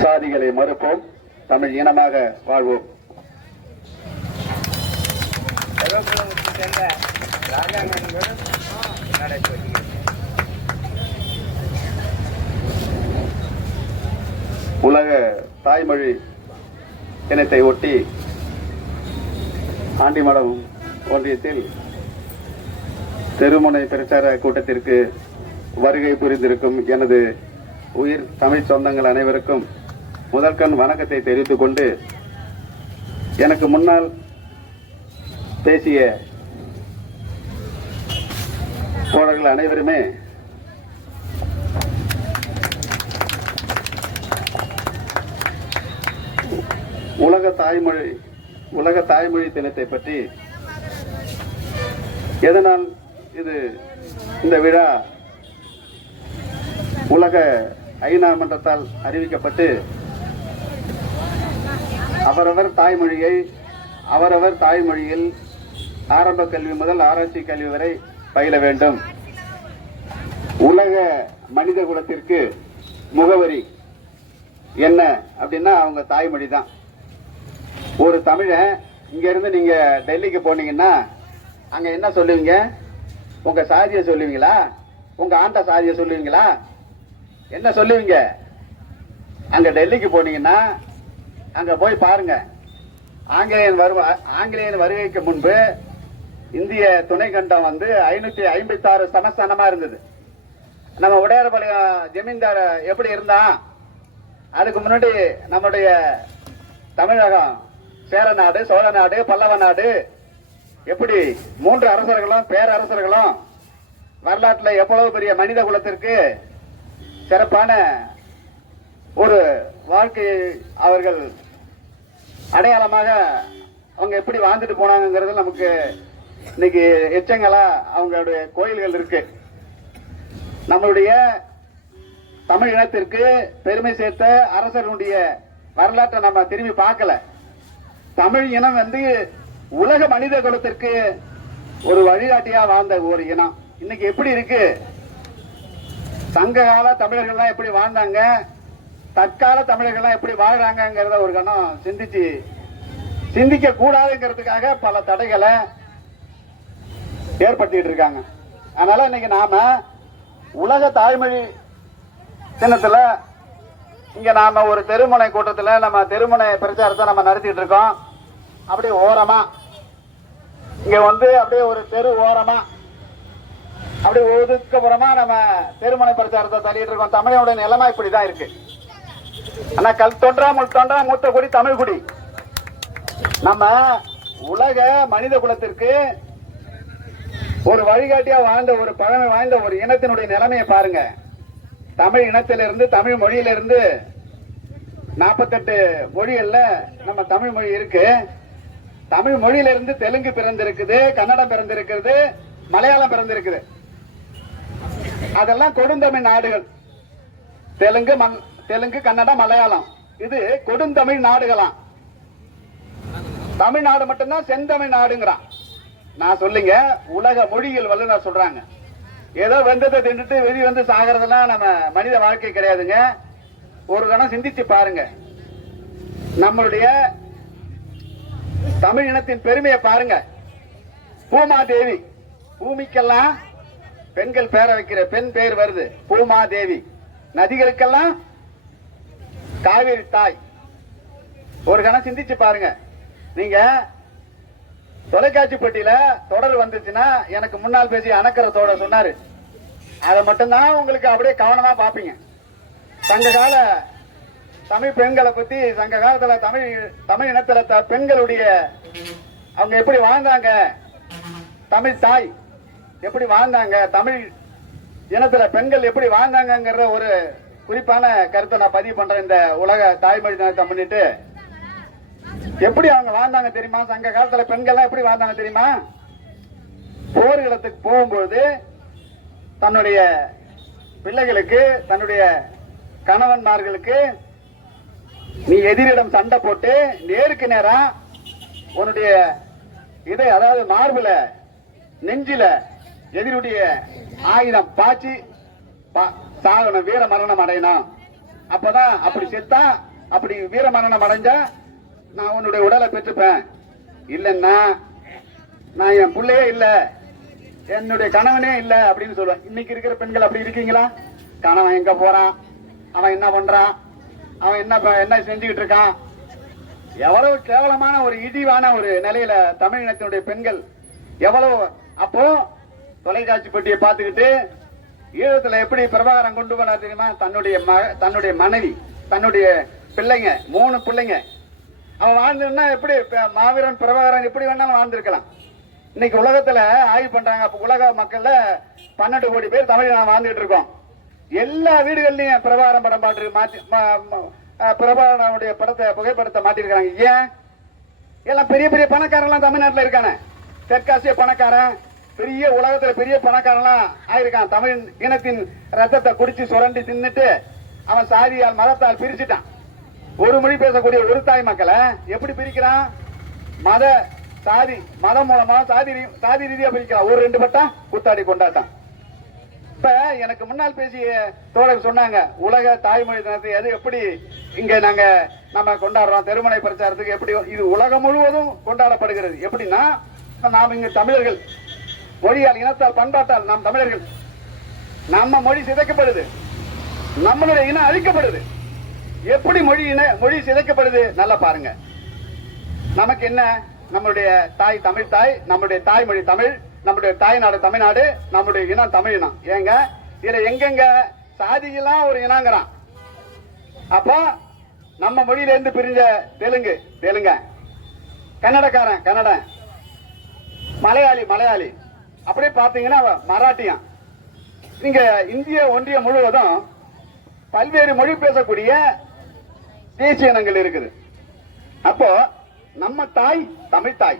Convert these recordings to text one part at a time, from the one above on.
சாதிகளை மறுப்போம், தமிழ் இனமாக வாழ்வோம். உலக தாய்மொழி தினத்தை ஒட்டி ஆண்டிமடம் ஒன்றியத்தில் தெருமுனை பிரச்சார கூட்டத்திற்கு வருகை புரிந்திருக்கும் எனது உயிர் தமிழ் சொந்தங்கள் அனைவருக்கும் முதற்கண் வணக்கத்தை தெரிவித்துக் கொண்டு, எனக்கு முன்னால் பேசிய தோழர்கள் அனைவருமே உலக தாய்மொழி தினத்தை பற்றி, எதனால் இந்த விழா உலக ஐநா மன்றத்தால் அறிவிக்கப்பட்டு அவரவர் தாய்மொழியில் ஆரம்ப கல்வி முதல் ஆராய்ச்சி கல்வி வரை பயில வேண்டும். உலக மனித குலத்திற்கு முகவரி என்ன அப்படின்னா அவங்க தாய்மொழி தான். ஒரு தமிழன் இங்க இருந்து நீங்க டெல்லிக்கு போனீங்கன்னா அங்க என்ன சொல்லுவீங்க? உங்க சாதியை சொல்லுவீங்களா? உங்க ஆண்ட சாதியை சொல்லுவீங்களா? என்ன சொல்லுவீங்க? அங்க டெல்லிக்கு போனீங்கன்னா அங்க போய் பாருங்க. ஆங்கிலேயன் வருகைக்கு முன்பு இந்திய துணை கண்டம் 556 சமஸ்தானமா இருந்தது. நம்ம உடையார்பாளையம் ஜமீன்தார் எப்படி இருந்தான்? அதுக்கு முன்னாடி நம்முடைய தமிழகம் சேர நாடு, சோழ நாடு, பல்லவ நாடு, எப்படி 3 அரசர்களும் பேரரசர்களும் வரலாற்றில் எவ்வளவு பெரிய மனித குலத்திற்கு சிறப்பான ஒரு வாழ்க்கையை அவர்கள் அடையாளமாக அவங்க எப்படி வாழ்ந்துட்டு போனாங்கிறது நமக்கு இன்னைக்கு எச்சங்களா அவங்களுடைய கோயில்கள் இருக்கு. நம்மளுடைய தமிழ் இனத்திற்கு பெருமை சேர்த்த அரசர்களுடைய வரலாற்றை நம்ம திரும்பி பார்க்கல. தமிழ் இனம் உலக மனித குலத்திற்கு ஒரு வழிகாட்டியா வாழ்ந்த ஒரு இனம். இன்னைக்கு எப்படி இருக்கு? சங்க கால தமிழர்கள்லாம் எப்படி வாழ்ந்தாங்க, தற்கால தமிழர்கள்லாம் எப்படி வாழ்றாங்கிறத ஒரு கணம் சிந்திக்க கூடாதுங்கிறதுக்காக பல தடைகளை ஏற்படுத்திட்டு இருக்காங்க. அதனால இன்னைக்கு நாம உலக தாய்மொழி தினத்துல இங்க நாம ஒரு தெருமுனை கூட்டத்துல நம்ம தெருமுனை பிரச்சாரத்தை நம்ம நடத்திட்டு இருக்கோம். அப்படியே ஓரமா இங்க அப்படியே ஒரு தெரு ஓரமா அப்படியே ஒதுக்கப்புறமா நம்ம தெருமுனை பிரச்சாரத்தை தள்ளிட்டு இருக்கோம். தமிழோட நிலைமை இப்படிதான் இருக்கு. ஆனா கல் தோன்றா முள் தோன்றா மூத்த குடி தமிழ் குடி. நம்ம உலக மனித குலத்திற்கு ஒரு வழிகாட்டியா வாழ்ந்த ஒரு பழமை வாய்ந்த ஒரு இனத்தினுடைய நிலைமையை பாருங்க. தமிழ் இனத்திலிருந்து, தமிழ் மொழியிலிருந்து 48 மொழிகள்ல நம்ம தமிழ் மொழி இருக்கு. தமிழ் மொழியிலிருந்து தெலுங்கு பிறந்திருக்குது, கன்னடம் பிறந்திருக்கிறது, மலையாளம் பிறந்திருக்குது. அதெல்லாம் கொடுந்தமிழ் நாடுகள். தெலுங்கு, கன்னடம், மலையாளம் இது கொடுந்தமிழ் நாடுகளாம். தமிழ்நாடு மட்டும்தான் செந்தமிழ் நாடுங்கிறான். நான் சொல்லுங்க, உலக மொழிகள் வல்லுநர் சொல்றாங்க, ஏதோ வெந்தத்தை தின்னுட்டு வெளி சாகிறதெல்லாம் நம்ம மனித வாழ்க்கை கிடையாதுங்க. ஒரு கணம் சிந்திச்சு பாருங்க. நம்மளுடைய தமிழ் இனத்தின் பெருமையை பாருங்க. பூமாதேவி, பூமிக்கெல்லாம் பெண்கள் பேரை வைக்கிற பெண் பேர் வருது பூமாதேவி. நதிகளுக்கெல்லாம் காவிரி தாய். ஒரு கணம் சிந்திச்சு பாருங்க. நீங்க தொலைக்காட்சி பெட்டியில தொடர் வந்துச்சுன்னா எனக்கு முன்னால் பேசி அணக்கிற தோழர் சொன்னாரு, அதை மட்டும்தான் உங்களுக்கு அப்படியே கவனமா பாப்பீங்க. சங்க கால தமிழ் பெண்களை பத்தி, சங்க காலத்துல தமிழ் இனத்துல பெண்களுடைய அவங்க எப்படி வாழ்ந்தாங்க, தமிழ் தாய் எப்படி வாழ்ந்தாங்க, தமிழ் இனத்துல பெண்கள் எப்படி வாழ்ந்தாங்கிற ஒரு குறிப்பான கருத்தை நான் பதிவு பண்றேன் இந்த உலக தாய்மொழி தினத்தை முன்னிட்டு. எப்படி அவங்க வாழ்ந்தாங்க தெரியுமா? சங்க காலத்துல பெண்கள்லாம் எப்படி வாழ்ந்தாங்க தெரியுமா? போர்க்களத்துக்கு போகும்போது தன்னுடைய பிள்ளைகளுக்கு, தன்னுடைய கணவன்மார்களுக்கு, நீ எதிரிடம் சண்டை போட்டு நேருக்கு நேரா உன்னுடைய இதை, அதாவது மார்புல நெஞ்சில எதிரியுடைய ஆயுதம் பாய்ச்சி சாகணும், வீர மரணம் அடையணும். அப்பதான் அப்படி செத்தா, அப்படி வீர மரணம் அடைஞ்சா நான் உன்னுடைய உடலை பெற்றுப்பேன். இல்லன்னா நான் என் பிள்ளையே இல்ல, என்னுடைய கணவனே இல்ல அப்படின்னு சொல்லுவேன். இன்னைக்கு இருக்கிற பெண்கள் அப்படி இருக்கீங்களா? கணவன் எங்க போறான், அவன் என்ன பண்றான், அவன் என்ன செஞ்சுக்கிட்டு இருக்கான், எவ்வளவு கேவலமான ஒரு இழிவான ஒரு நிலையில தமிழினத்தினுடைய பெண்கள் எவ்வளவு. அப்போ தொலைக்காட்சி பெட்டியை பார்த்துக்கிட்டு ஈழத்துல எப்படி பிரபாகரன் கொண்டு போனா தெரியுமா? தன்னுடைய மனைவி, தன்னுடைய பிள்ளைங்க, 3 பிள்ளைங்க, அவன் வாழ்ந்துன்னா எப்படி மாவீரன் பிரபாகரன் எப்படி வேணாலும் வாழ்ந்திருக்கலாம். இன்னைக்கு உலகத்துல ஆய்வு பண்றாங்க. அப்ப உலக மக்கள்ல 12 கோடி பேர் தமிழ் வாழ்ந்துட்டு இருக்கோம். எல்லா வீடுகள்லயும் பிரபாகரன் படம் பாட்டு மாற்றி பிரபாகரனுடைய படத்தை, புகைப்படத்தை மாட்டிருக்காங்க. ஏன்? எல்லாம் பெரிய பெரிய பணக்காரன்லாம் தமிழ்நாட்டில் இருக்கானே. தெற்காசிய பணக்காரன், பெரிய உலகத்துல பெரிய பணக்காரன்லாம் ஆயிருக்கான். தமிழ் இனத்தின் ரத்தத்தை குடிச்சு சுரண்டி தின்னுட்டு அவன் சாதியால் மதத்தால் பிரிச்சுட்டான். ஒரு மொழி பேசக்கூடிய ஒரு தாய் மக்களை எப்படி பிரிக்கிறான்? மத சாதி, மதம் மூலமா சாதி ரீதியா பிரிக்கிறான். ஒரு 2 பட்டா கூத்தாடி கொண்டாட்டான். இப்ப எனக்கு முன்னால் பேசிய தோழர் சொன்னாங்க, உலக தாய்மொழி தினத்தை அது எப்படி இங்க நம்ம கொண்டாடுறோம், தெருமுனை பிரச்சாரத்துக்கு எப்படி இது உலகம் முழுவதும் கொண்டாடப்படுகிறது. எப்படின்னா, நாம் இங்க தமிழர்கள், மொழியால், இனத்தால், பண்பாட்டால் நாம் தமிழர்கள், நம்ம மொழி சிதைக்கப்படுது, நம்மளுடைய இனம் அழிக்கப்படுது. எப்படி மொழி சிதைக்கப்படுது நல்லா பாருங்க. நமக்கு என்ன? நம்மளுடைய தாய் தமிழ் தாய், நம்முடைய தாய்மொழி தமிழ், நம்முடைய தாய்நாடு தமிழ்நாடு, நம்முடைய இனம் தமிழ் இனம். ஏங்க இதுல எங்கெங்க சாதியெல்லாம் ஒரு இனங்கிறான். அப்போ நம்ம மொழியில இருந்து பிரிஞ்ச தெலுங்க, கன்னடக்காரன் கன்னடன், மலையாளி, அப்படியே பாத்தீங்கன்னா மராட்டியம். இங்க இந்திய ஒன்றியம் முழுவதும் பல்வேறு மொழி பேசக்கூடிய தேசிய இனங்கள் இருக்குது. அப்போ நம்ம தாய் தமிழ் தாய்,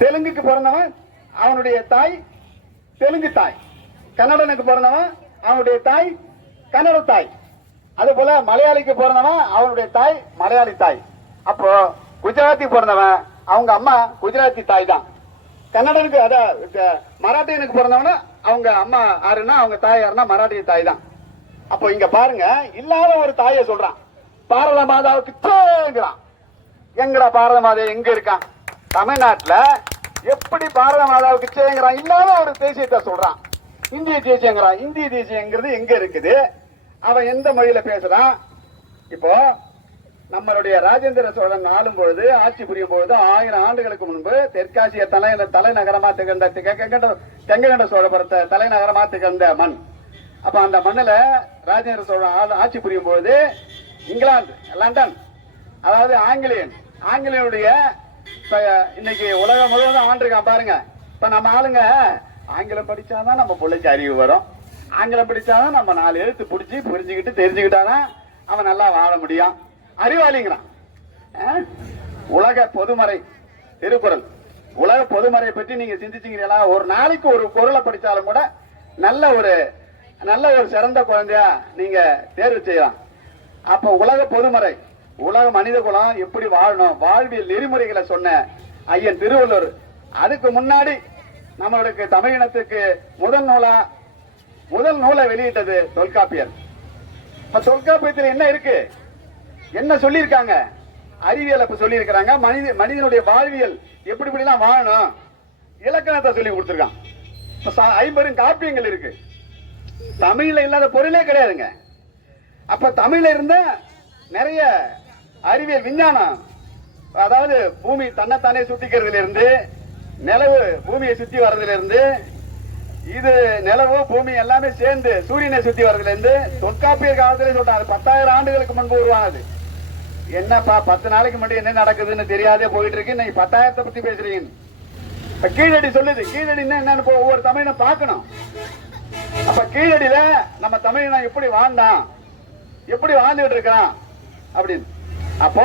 தெலுங்குக்கு பிறந்தவன் அவனுடைய தாய் தெலுங்கு தாய், கன்னடனுக்கு பிறந்தவன் அவனுடைய தாய் கன்னட தாய், அது போல மலையாளிக்கு பிறந்தவன் அவனுடைய தாய் மலையாளி தாய். அப்போ குஜராத்தி பிறந்தவன் அவங்க அம்மா குஜராத்தி தாய் தான். கன்னடனுக்கு மராட்டியனுக்கு பிறந்தவன அவங்க அம்மா யாருன்னா அவங்க தாய் யாருன்னா மராட்டிய தாய் தான். அப்போ இங்க பாருங்க, இல்லாத ஒரு தாயை சொல்றான், பாரத மாதாவுக்கு சேங்கிறான். எங்கடா பாரத மாதா எங்க இருக்கான்? தமிழ்நாட்டுல எப்படி பாரத மாதாவுக்கு சேங்கிறான்? இல்லாத ஒரு தேசியத்தை சொல்றான், இந்திய தேசியங்கிறான். இந்திய தேசியங்கிறது எங்க இருக்குது? அவன் எந்த மொழியில பேசுறான்? இப்போ நம்மளுடைய ராஜேந்திர சோழன் ஆளும் பொழுது, ஆட்சி புரியும் பொழுது 1000 ஆண்டுகளுக்கு முன்பு தெற்காசிய தலைநகரமா திகழ்ந்த கங்ககண்ட சோழபுரத்தை தலைநகரமா திகழ்ந்த மண். அப்ப அந்த மண்ணுல ராஜேந்திர சோழன் ஆட்சி புரியும் பொழுது இங்கிலாந்து, லண்டன், அதாவது ஆங்கிலேயனுடைய இன்னைக்கு உலகம் முழுவதும் ஆண்டிருக்கான் பாருங்க. இப்ப நம்ம ஆளுங்க ஆங்கிலம் படிச்சாதான் நம்ம பிள்ளைக்கு அறிவு வரும், ஆங்கிலம் படிச்சாதான் நம்ம 4 எழுத்து பிடிச்சி புரிஞ்சுக்கிட்டு தெரிஞ்சுக்கிட்டாதான் அவன் நல்லா வாழ முடியும், அறிவாளிங்கிறான். உலக பொதுமறை திருக்குறள், உலக பொதுமறை பற்றி நீங்க சிந்திச்சீங்களா? ஒரு நாளைக்கு ஒரு குறளை படிச்சாலும் கூட நல்ல ஒரு சிறந்த குழந்தையா நீங்க தேர்வு செய்யலாம். அப்ப உலக பொதுமறை, உலக மனித குலம் எப்படி வாழணும், வாழ்வியல் நெறிமுறைகளை சொன்ன ஐயன் திருவள்ளுவர். அதுக்கு முன்னாடி நம்மளுக்கு தமிழினத்துக்கு முதல் நூலை வெளியிட்டது தொல்காப்பியர். தொல்காப்பியத்தில் என்ன இருக்கு, என்ன சொல்லியிருக்காங்க? அறிவியல் அப்ப சொல்லி இருக்கிறாங்க. மனிதனுடைய வாழ்வியல் எப்படி எப்படிலாம் வாழணும், இலக்கணத்தை சொல்லி கொடுத்திருக்கான். 50 காப்பியங்கள் இருக்கு. தமிழ்ல இல்லாத பொருளே கிடையாதுங்க. அப்ப தமிழ்ல இருந்த நிறைய அறிவியல் விஞ்ஞானம், அதாவது பூமி தன்னைத்தானே சுத்திக்கிறதுல இருந்து, நிலவு பூமியை சுத்தி வர்றதுல இருந்து, இது நிலவு பூமி எல்லாமே சேர்ந்து சூரியனை சுத்தி வர்றதுல இருந்து தொல்காப்பியர் காலத்திலே சொல்றாங்க. 10,000 ஆண்டுகளுக்கு முன்பு உருவானது. என்னப்பா 10 நாளைக்கு முன்னாடி என்ன நடக்குதுன்னு தெரியாதே போயிட்டு இருக்கு, நீங்க 10,000 பத்தி பேசுறீங்க. கீழடி சொல்லுது, கீழடின்னா என்னன்னு ஒவ்வொரு தமிழனை பார்க்கணும். அப்ப கீழடியில நம்ம தமிழனை எப்படி வாழ்ந்தான், எப்படி வாழ்ந்துட்டு இருக்கிறான் அப்படின்னு. அப்போ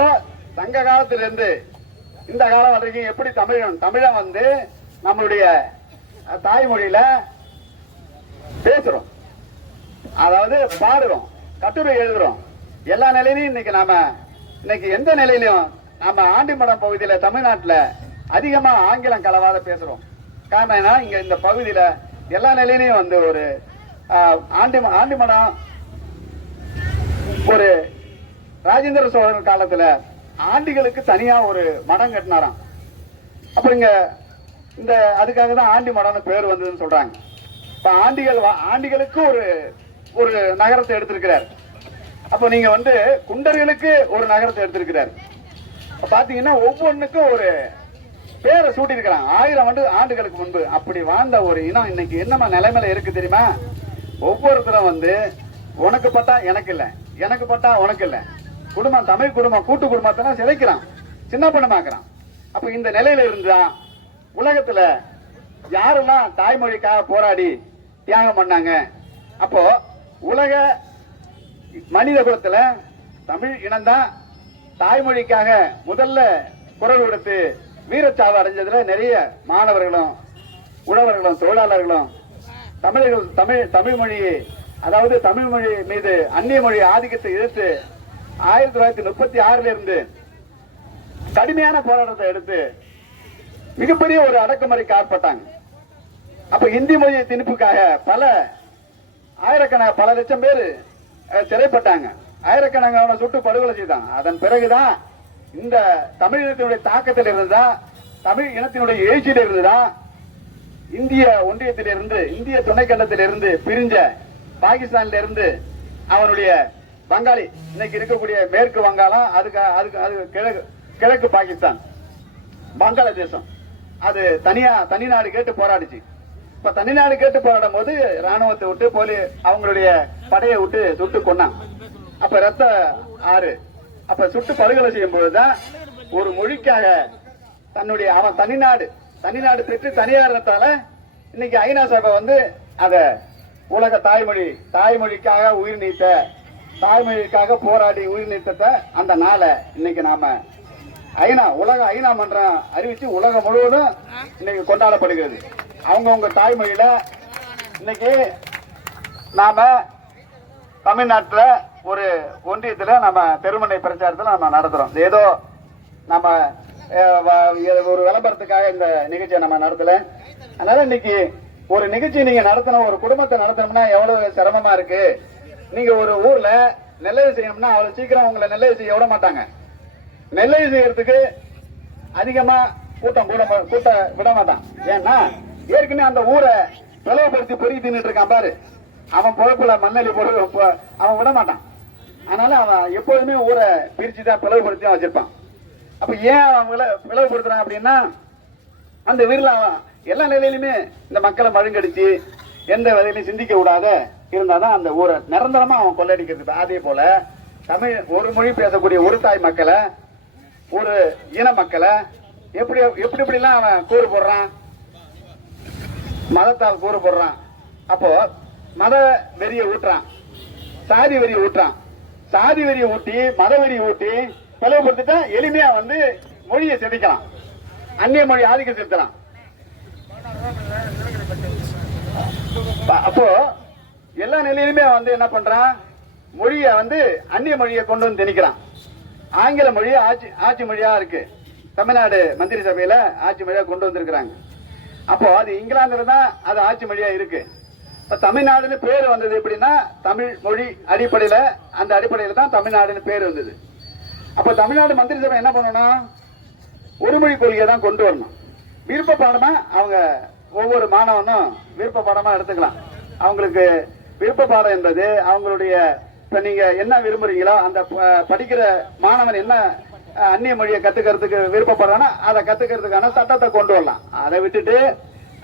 சங்க காலத்திலிருந்து இந்த காலம் வரைக்கும் எப்படி தமிழன் வந்து நம்மளுடைய தாய்மொழியில பேசுறோம், அதாவது பாடுறோம், கட்டுரை எழுதுறோம். எல்லா நிலையிலையும் இன்னைக்கு எந்த நிலையிலையும் நம்ம ஆண்டிமடம் பகுதியில தமிழ்நாட்டுல அதிகமா ஆங்கிலம் கலவாத பேசுறோம். காரணம் என்ன, இங்க இந்த பகுதியில எல்லா நிலையிலையும் வந்து ஒரு ஆண்டிமடம் ஒரு ராஜேந்திர சோழன் காலத்துல ஆண்டிகளுக்கு தனியா ஒரு மடம் கட்டினாராம். அப்ப இங்க இந்த அதுக்காக தான் ஆண்டி மடம்னு பேர் வந்ததுன்னு சொல்றாங்க. இப்ப ஆண்டிகளுக்கு ஒரு நகரத்தை எடுத்திருக்கிறார். அப்ப நீங்க வந்து குண்டர்களுக்கு ஒரு நகரத்தை எடுத்திருக்கிறார். பாத்தீங்கன்னா ஒவ்வொன்றுக்கும் ஒரு பேரை சூட்டி இருக்கிறாங்க. 1000 ஆண்டுகளுக்கு முன்பு அப்படி வாழ்ந்த ஒரு இனம் இன்னைக்கு என்னமா நிலைமையில இருக்கு தெரியுமா? ஒவ்வொருத்தரும் வந்து உனக்கு பட்டா எனக்கு இல்ல, எனக்கு பட்டா உனக்கு இல்ல, குடும்பம் தமிழ் குடும்பம் கூட்டு குடும்பத்தை சிதைக்கிறான், சின்ன பண்ணமாக்குறான். அப்ப இந்த நிலையில இருந்தா உலகத்துல யாரெல்லாம் தாய்மொழிக்காக போராடி தியாகம் பண்ணாங்க? அப்போ உலக மனித குலத்துல தமிழ் இனம்தான் தாய்மொழிக்காக முதல்ல குரல் கொடுத்து வீரச்சாவு அடைஞ்சதுல நிறைய மாணவர்களும் உழவர்களும் தொழிலாளர்களும் தமிழ் மொழியை, அதாவது தமிழ் மொழி மீது அந்நிய மொழி ஆதிக்கத்தை எதிர்த்து 1936 இருந்து கடுமையான போராட்டத்தை எடுத்து மிகப்பெரிய ஒரு அடக்குமுறைக்கு ஆட்பட்டாங்க. அப்ப இந்தி மொழி திணிப்புக்காக பல லட்சம் பேர் சிறைப்பட்டாங்க, ஆயிரக்கணக்கான சுட்டு படுகொலை செய்தாங்க. அதன் பிறகுதான் இந்த தமிழ் இனத்தினுடைய தாக்கத்தில் இருந்ததா, தமிழ் இனத்தினுடைய எழுச்சியில் இருந்ததா, இந்திய ஒன்றியத்திலிருந்து இந்திய துணைக்கண்டத்திலிருந்து பிரிஞ்ச பாகிஸ்தான்ல இருந்து அவனுடைய பங்காளி இன்னைக்கு இருக்கக்கூடிய மேற்கு வங்காளம், அதுக்கு கிழக்கு பாகிஸ்தான், வங்காளதேசம், அது தனி நாடு கேட்டு போராடிச்சு. இப்ப தனிநாடு கேட்டு போராடும் போது ராணுவத்தை விட்டு அவங்களுடைய படையை விட்டு சுட்டு கொண்டான். அப்ப ரத்த ஆறு. அப்ப சுட்டு படுகொலை செய்யும் போதுதான் ஒரு மொழிக்காக அவன் தனிநாடு பெற்று தனியாரத்தால இன்னைக்கு ஐநா சபை வந்து அத உலக தாய்மொழிக்காக உயிர் நீத்த, தாய்மொழிக்காக போராடி உயிர் நீத்த அந்த நாளை இன்னைக்கு நாம உலக ஐநா மன்றம் அறிவிச்சு உலகம் முழுவதும் இன்னைக்கு கொண்டாடப்படுகிறது. அவங்கவுங்க தாய்மொழியில இன்னைக்கு நாம தமிழ்நாட்டுல ஒரு ஒன்றியத்துல நம்ம தெருமனை பிரச்சாரத்துல நம்ம நடத்துறோம். ஏதோ நம்ம ஒரு விளம்பரத்துக்காக இந்த நிகழ்ச்சியை நம்ம நடத்தல. அதனால இன்னைக்கு ஒரு நிகழ்ச்சி நீங்க நடத்தணும், ஒரு குடும்பத்தை நடத்தணும்னா எவ்வளவு சிரமமா இருக்கு. நீங்க ஒரு ஊர்ல நெல்லு செய்யணும்னா அவ்வளவு சீக்கிரம் உங்களை நெல்லு செய்ய விட மாட்டாங்க. நெல்லை செய்யறதுக்கு அதிகமா கூட்ட விட மாட்டான். ஏன்னா ஏற்கனவே அந்த ஊரை பிளவுபடுத்தி பொறி தின்னுட்டு இருக்கான் பாரு, அவன் பொழப்புல மண்ணலி அவன் விட மாட்டான். அதனால அவன் எப்போதுமே ஊரை பிரிச்சுதான் பிளவுபடுத்தி தான் வச்சிருப்பான். அப்ப ஏன் அவன் பிளவுபடுத்துறான் அப்படின்னா, அந்த வீரில் அவன் எல்லா நிலையிலுமே இந்த மக்களை மழுங்கடிச்சு எந்த வகையிலையும் சிந்திக்க விடாத இருந்தாதான் அந்த ஊரை நிரந்தரமா அவன் கொள்ளடிக்கிறது. அதே போல தமிழ் ஒரு மொழி பேசக்கூடிய ஒரு தாய் மக்களை, ஒரு இன மக்களை எப்படிலாம் அவன் கூறு போடுறான், மதத்தால் கூறு போடுறான். அப்போ மத வெறியை ஊட்டுறான், சாதி வெறியை ஊட்டுறான். சாதி வெறியை ஊட்டி மத வெறியை ஊட்டி பிளவுபடுத்திட்டா எளிமையா வந்து மொழியை செதுக்கலாம், அந்நிய மொழி ஆதிக்கம் செலுத்தலாம். அப்போ எல்லா நிலையிலுமே வந்து என்ன பண்றான், மொழியை வந்து அந்நிய மொழியை கொண்டு வந்து திணிக்கிறான். ஆங்கில மொழி ஆட்சி மொழியா இருக்கு. தமிழ்நாடு மந்திரி சபையில ஆட்சி மொழியா கொண்டு வந்திருக்கிறாங்க. அப்போ அது இங்கிலாந்துல தான் அது ஆட்சி மொழியா இருக்கு. இப்ப தமிழ்நாடுன்னு பேர் வந்தது எப்படின்னா, தமிழ் மொழி அடிப்படையில, அந்த அடிப்படையில தான் தமிழ்நாடுன்னு பேர் வந்தது. அப்ப தமிழ்நாடு மந்திரி சபை என்ன பண்ணணும், ஒரு மொழி கொள்கையை தான் கொண்டு வரணும். விருப்ப பாடமா அவங்க ஒவ்வொரு மாணவனும் விருப்ப பாடமா எடுத்துக்கலாம். அவங்களுக்கு விருப்ப பாடம் என்பது அவங்களுடைய, இப்ப நீங்க என்ன விரும்புறீங்களோ அந்த படிக்கிற மாணவன் என்ன அந்நிய மொழியை கத்துக்கிறதுக்கு விருப்பப்படுறானா அதை கத்துக்கிறதுக்கான சட்டத்தை கொண்டு வரலாம். அதை விட்டுட்டு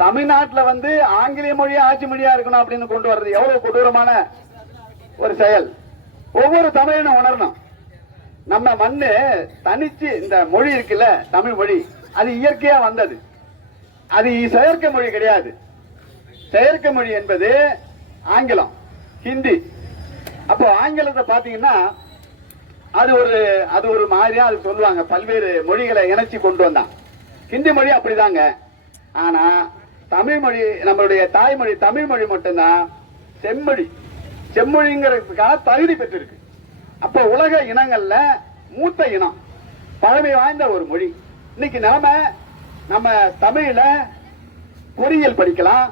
தமிழ்நாட்டுல வந்து ஆங்கிலேய மொழியா ஆட்சி மொழியா இருக்கணும் அப்படின்னு கொண்டு வர்றது எவ்வளவு கொடூரமான ஒரு செயல். ஒவ்வொரு தமிழனும் உணரணும், நம்ம மண்ணு தனிச்சு இந்த மொழி இருக்குல்ல, தமிழ் மொழி, அது இயற்கையா வந்தது, அது செயற்கை மொழி கிடையாது. செயற்கை மொழி என்பது ஆங்கிலம், ஹிந்தி. அப்போ ஆங்கிலத்தை பாத்தீங்கன்னா அது ஒரு மாதிரியா அது சொல்லுவாங்க. பல்வேறு மொழிகளை இணைச்சி கொண்டு வந்தான். ஹிந்தி மொழி அப்படிதாங்க. ஆனா தமிழ் மொழி, நம்மளுடைய தாய்மொழி தமிழ் மொழி மட்டும்தான் செம்மொழி. செம்மொழிங்கிறதுக்கான தகுதி பெற்றிருக்கு. அப்ப உலக இனங்கள்ல மூத்த இனம், பழமை வாய்ந்த ஒரு மொழி. இன்னைக்கு நிலைமை, நம்ம தமிழ்ல பொறியியல் படிக்கலாம்,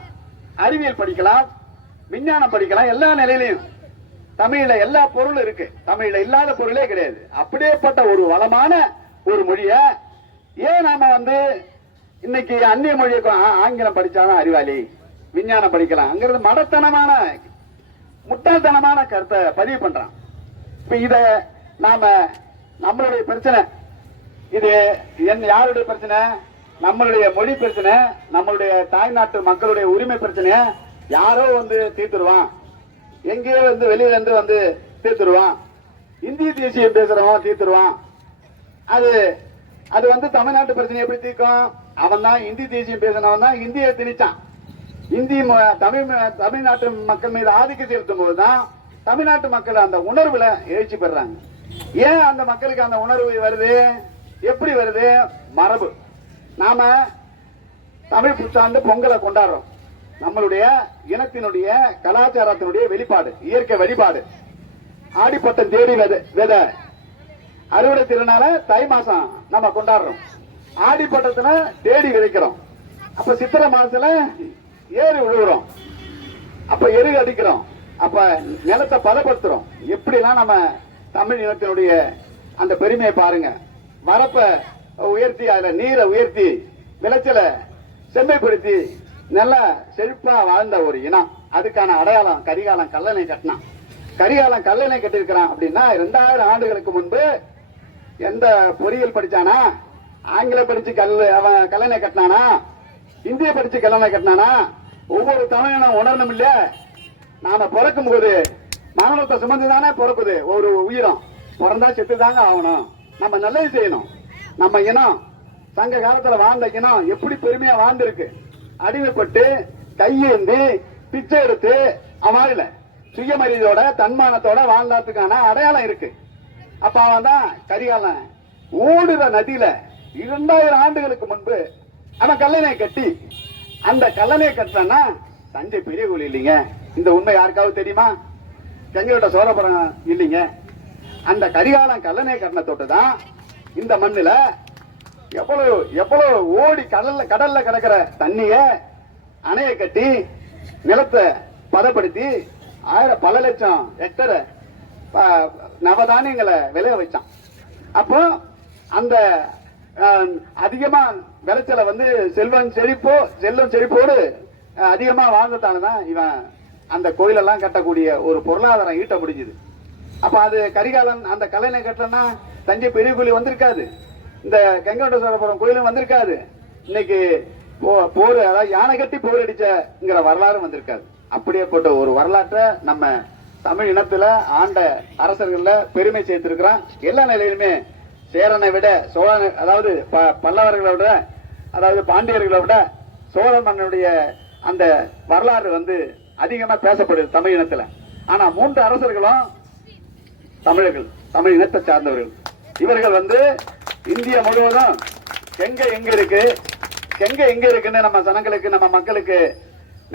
அறிவியல் படிக்கலாம், விஞ்ஞானம் படிக்கலாம். எல்லா நிலையிலையும் தமிழ்ல எல்லா பொருளும் இருக்கு. தமிழ்ல இல்லாத பொருளே கிடையாது. அப்படியேப்பட்ட ஒரு வளமான ஒரு மொழிய ஏன் நாம இன்னைக்கு அந்நிய மொழியை ஆங்கிலம் படிச்சாதான் அறிவாளி, விஞ்ஞானம் படிக்கலாம்ங்கிறது மடத்தனமான முட்டாள்தனமான கருத்தை பதிவு பண்றான். இப்ப இத நாம நம்மளுடைய பிரச்சனை, இது யாருடைய பிரச்சனை? நம்மளுடைய மொழி பிரச்சனை, நம்மளுடைய தாய்நாட்டு மக்களுடைய உரிமை பிரச்சனைய யாரோ தீர்த்துருவான், எங்கேயோ வெளியில இருந்து தீர்த்துருவான், இந்திய தேசியம் பேசுறவன் தீர்த்துருவான். அது தமிழ்நாட்டு பிரச்சனை எப்படி தீர்க்கும்? அவன் தான் இந்தி தேசியம் பேசினவன் தான் இந்தியை திணிச்சான். தமிழ்நாட்டு மக்கள் மீது ஆதிக்கம் செலுத்தும் போதுதான் தமிழ்நாட்டு மக்கள் அந்த உணர்வுல எழுச்சி பெறாங்க. ஏன் அந்த மக்களுக்கு அந்த உணர்வு வருது? எப்படி வருது? மரபு. நாம தமிழ் புத்தாண்டு பொங்கலை கொண்டாடுறோம். நம்மளுடைய இனத்தினுடைய கலாச்சாரத்தினுடைய வெளிப்பாடு, இயற்கை வழிபாடு. ஆடிப்பட்டம் தேடி விதை, அறுவடை திருநாள தை மாசம் நம்ம கொண்டாடுறோம். ஆடிப்பட்டத்துல தேடி விதைக்கிறோம். அப்ப சித்திரை மாசத்துல ஏறு விழுகிறோம், அப்ப எரு அடிக்கிறோம், அப்ப நிலத்தை பதப்படுத்துறோம். எப்படி எல்லாம் நம்ம தமிழ் இனத்தினுடைய அந்த பெருமையை பாருங்க. வரப்ப உயர்த்தி, அதுல நீரை உயர்த்தி, விளைச்சலை செம்மைப்படுத்தி நல்லா செழிப்பா வாழ்ந்த ஒரு இனம். அதுக்கான அடையாளம் கரிகாலன் கல்லணை கட்டினான். கரிகாலன் கல்லணை கட்டிருக்கிறான் அப்படின்னா 2000 ஆண்டுகளுக்கு முன்பு எந்த பொறியியல் படிச்சானா, ஆங்கிலம் படிச்சு அவன் கல்லணை கட்டினானா, இந்திய படிச்சு கல்லணை கட்டினானா? ஒவ்வொரு தமிழனும் உணரணும் இல்ல. நாம பிறக்கும் போது மரணத்தை சுமந்துதானே பிறக்குது ஒரு உயிரம். பிறந்தா செத்துதாங்க ஆகணும். நம்ம நல்லது செய்யணும். நம்ம இனம் சங்க காலத்துல வாழ்ந்த இனம் எப்படி பெருமையா வாழ்ந்திருக்கு. அடிமைப்பட்டு கையேந்தி பிச்சை எடுத்து அவாயில சுயமரியாதையோட தன்மானத்தோட வாழ்ந்ததுக்கான அடையாளம் இருக்கு. அப்ப அவன் தான் கரிகாலன் ஓடுற நதியில 2000 ஆண்டுகளுக்கு முன்பு அவன் கல்லணை கட்டி, அந்த கல்லணை கட்டினா தஞ்சை பெரிய கோயில் இல்லைங்க. இந்த உண்மை யாருக்காவது தெரியுமா? செங்கோட்டை சோழபுரம் இல்லைங்க. அந்த கரிகாலன் கல்லணை கட்டின தொட்டு தான் இந்த மண்ணுல எவ்வளவு ஓடி கடல்ல கிடக்கிற தண்ணிய அணைய கட்டி நிலத்தை பதப்படுத்தி பல லட்சம் ஹெக்டர் நவதானியங்களை விளைய வச்சான். அப்போ அந்த அதிகமா விளைச்சலை செல்வம் செழிப்போடு அதிகமா வாழ்ந்ததாலதான் இவன் அந்த கோயிலெல்லாம் கட்டக்கூடிய ஒரு பொருளாதாரம் ஈட்ட முடிஞ்சது. அப்ப அது கரிகாலன் அந்த கல்லணை கட்டலன்னா தஞ்சை பெரிய கோயில் வந்திருக்காது, இந்த கங்கோட்ட சோழபுரம் கோயிலும் வந்திருக்காது, இன்னைக்கு போர் அதாவது யானை கட்டி போர் அடிச்சங்கிற வரலாறு வந்திருக்காது. அப்படியே போட்ட ஒரு வரலாற்றை நம்ம தமிழ் இனத்துல ஆண்ட அரசர்கள்ல பெருமை சேர்த்திருக்கிறான். எல்லா நிலையிலுமே சேரனை விட சோழனை, அதாவது பல்லவர்களை விட, அதாவது பாண்டியர்களை விட சோழ மன்னனுடைய அந்த வரலாறு அதிகமா பேசப்படுது தமிழ் இனத்துல. ஆனா 3 அரசர்களும் தமிழர்கள், தமிழ் இனத்தை சார்ந்தவர்கள். இவர்கள் இந்தியா முழுவதும் கங்கை எங்க இருக்குன்னு நம்ம ஜனங்களுக்கு, நம்ம மக்களுக்கு,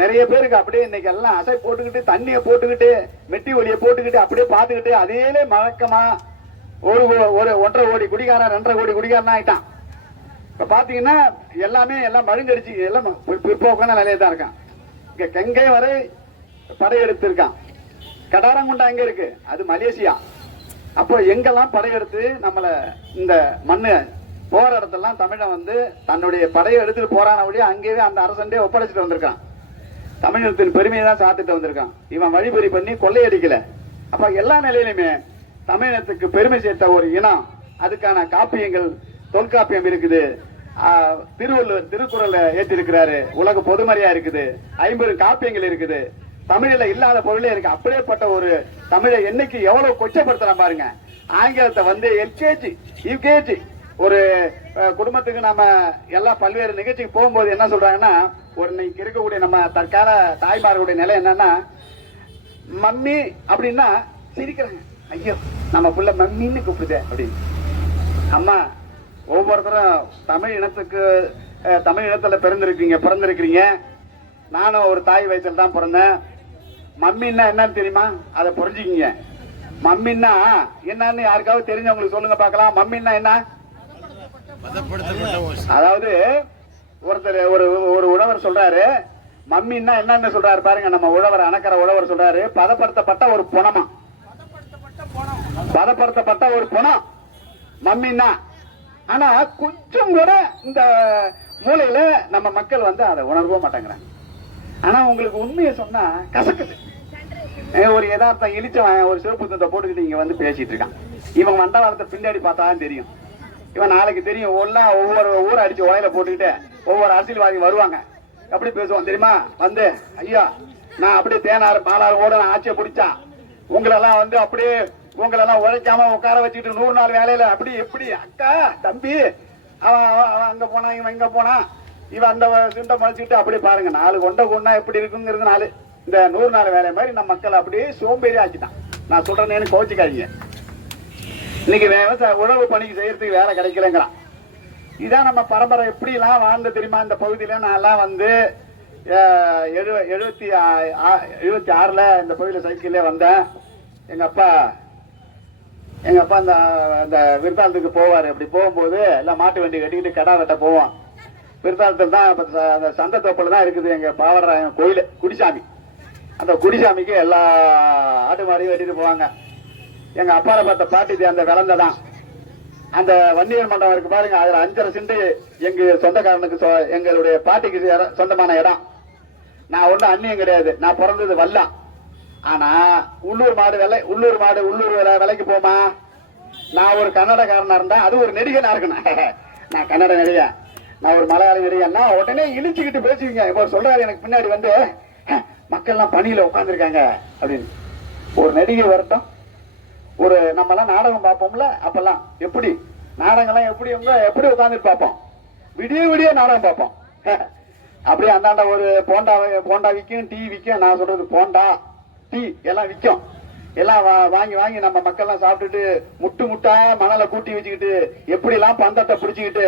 நிறைய பேருக்கு அப்படியே இன்னைக்கு எல்லாம் அசை போட்டுக்கிட்டு, தண்ணிய போட்டுக்கிட்டு, மெட்டி ஒலிய போட்டுக்கிட்டு அப்படியே பார்த்துக்கிட்டு அதே மழக்கமா ஒரு 1.5 கோடி குடிகாரன் 2.5 கோடி குடிகாரன் ஆயிட்டான். இப்ப பாத்தீங்கன்னா எல்லாமே எல்லாம் மழுங்கடிச்சு எல்லாம் பிற்போக்கான நிலையில தான் இருக்கான். இங்க கங்கை வரை படையெடுத்திருக்கான். கடாரங்குண்டா எங்க இருக்கு? அது மலேசியா. அப்போ எங்கெல்லாம் படையெடுத்து நம்மள இந்த மண்ணு போற இடத்தெல்லாம் தமிழன் தன்னுடைய படையை எடுத்துட்டு போறான வழியா அங்கேயே அந்த அரசண்டே ஒப்படைச்சிட்டு வந்திருக்கான். தமிழகத்தின் பெருமையை தான் சாத்திட்டு வந்திருக்கான். இவன் வழிபறி பண்ணி கொள்ளையடிக்கல. அப்ப எல்லா நிலையிலுமே தமிழகத்துக்கு பெருமை சேர்த்த ஒரு இனம். அதுக்கான காப்பியங்கள், தொல்காப்பியம் இருக்குது, திருவள்ளுவர் திருக்குறள் ஏற்றிருக்கிறாரு, உலக பொதுமறையா இருக்குது, 50 காப்பியங்கள் இருக்குது, தமிழில இல்லாத பொருளே இருக்கு. அப்படியேப்பட்ட ஒரு தமிழை என்னைக்கு எவ்வளவு கொச்சப்படுத்துறோம் பாருங்க. ஆங்கிலத்தை எல்கேஜி யூகேஜி ஒரு குடும்பத்துக்கு நம்ம எல்லாம் பல்வேறு நிகழ்ச்சிக்கு போகும்போது என்ன சொல்றாங்கன்னா, ஒரு இன்னைக்கு இருக்கக்கூடிய நம்ம தற்கால தாய்மார்களுடைய நிலை என்னன்னா, மம்மி அப்படின்னா சிரிக்கிறாங்க. ஐயோ நம்ம புள்ள மம்மின்னு கூப்பிடுதே அப்படின்னு. அம்மா, ஒவ்வொருத்தரும் தமிழ் இனத்துல பிறந்திருக்கிறீங்க. நானும் ஒரு தாய் வயசுல தான் பிறந்தேன். மம்மின்னா என்னன்னு தெரியுமா? அதை புரிஞ்சுக்கிங்க. மம்மின்னா என்னன்னு யாருக்காவது தெரிஞ்சவங்களுக்கு சொல்லுங்க பார்க்கலாம். மம்மின்னா என்ன? அதாவது ஒருத்தர் ஒரு உழவர் சொல்றாரு, மம்மின்னா என்னன்னு சொல்றாரு பாருங்க. நம்ம உழவர், அணக்கற உழவர் சொல்றாரு, பதப்படுத்தப்பட்ட ஒரு புணமா, பதப்படுத்தப்பட்ட ஒரு புணம் மம்மின்னா. ஆனா கொஞ்சம் கூட இந்த மூலையில நம்ம மக்கள் வந்து அதை உணரவும் மாட்டேங்கிறாங்க. ஆனா உங்களுக்கு உண்மையை சொன்னா கசக்குது. ஒரு யதார்த்தம் இழிச்சவன் ஒரு சிவப்பு துண்டை போட்டுக்கிட்டு இங்க வந்து பேசிட்டு இருக்கான். இவன் மண்டலத்தை பின்னாடி பார்த்தாதான் தெரியும். இவன் நாளைக்கு தெரியும். ஒவ்வொரு ஊரை அடிச்சு உலையில போட்டுக்கிட்டு ஒவ்வொரு அரசியல்வாதி வருவாங்க. அப்படி பேசுவான் தெரியுமா? வந்து ஐயா நான் அப்படியே தேனாறு பாலாறு ஓட நான் ஆட்சியை பிடிச்சா உங்களெல்லாம் வந்து அப்படியே உங்களெல்லாம் உழைக்காம உட்கார வச்சுக்கிட்டு 100 நாள் வேலையில அப்படி எப்படி அக்கா தம்பி அவன் அங்க போனா இவன் இங்க போனா இவன் அந்த சிண்டை முளைச்சுக்கிட்டு அப்படி பாருங்க 4 கொண்ட கொண்டா எப்படி இருக்குங்கிறது 4 இந்த 100 நாள் வேலை மாதிரி நம்ம மக்கள் அப்படியே சோம்பேறி ஆக்கிட்டான். நான் சொல்றேன்னு கோச்சிக்காதீங்க. இன்னைக்கு உழவு பணிக்கு செய்யறதுக்கு வேலை கிடைக்கலங்கிறான். இதான் நம்ம பரம்பரை எப்படி எல்லாம் வாழ்ந்து தெரியுமா? இந்த பகுதியில நான் எல்லாம் வந்து 76ல இந்த பகுதியில சைக்கிள்ல வந்தேன். எங்க அப்பா இந்த விருத்தாலத்துக்கு போவாரு. அப்படி போகும்போது எல்லாம் மாட்டு வண்டி கட்டிக்கிட்டு கடா வெட்ட போவோம். விருத்தாலத்தில் தான் அந்த சந்தத்தோப்பில் தான் இருக்குது எங்க பாவராயன் கோயில் குடிசாமி. அந்த குடிசாமிக்கு எல்லா ஆட்டு மாடியும் வெட்டிட்டு போவாங்க. எங்க அப்பாவை பார்த்த பாட்டி அந்த விளந்ததான் அந்த வன்னியர் மண்டபம் இருக்கு பாருங்க. அதுல 5.5 சென்ட் எங்க சொந்தக்காரனுக்கு எங்களுடைய பாட்டிக்கு சொந்தமான இடம். நான் ஒன்றும் அந்நியம் கிடையாது. நான் பிறந்தது வல்லம். ஆனா உள்ளூர் விலைக்கு போமா? நான் ஒரு கன்னடக்காரனா இருந்தா அது ஒரு நெடிகனா இருக்கணும். நான் கன்னட நடிகன், நான் ஒரு மலையாள நடிகன்னா உடனே இழிச்சுக்கிட்டு பேசுவீங்க. இப்போ சொல்றாரு எனக்கு பின்னாடி வந்து மக்கள்லாம் பணியில உட்காந்துருக்காங்க அப்படின்னு. ஒரு நடிகை வரட்டும், ஒரு நம்ம எல்லாம் நாடகம் பார்ப்போம்ல, அப்பெல்லாம் எப்படி நாடகம்லாம் எப்படி உட்காந்துட்டு பார்ப்போம். விடிய நாடகம் பார்ப்போம். அப்படியே அந்தாண்ட ஒரு போண்டா விற்கும், டீ விற்கும். நான் சொல்றது போண்டா டீ எல்லாம் விற்கும். எல்லாம் வாங்கி நம்ம மக்கள் எல்லாம் சாப்பிட்டுட்டு முட்டா மணலை கூட்டி வச்சுக்கிட்டு எப்படி எல்லாம் பந்தத்தை பிடிச்சுக்கிட்டு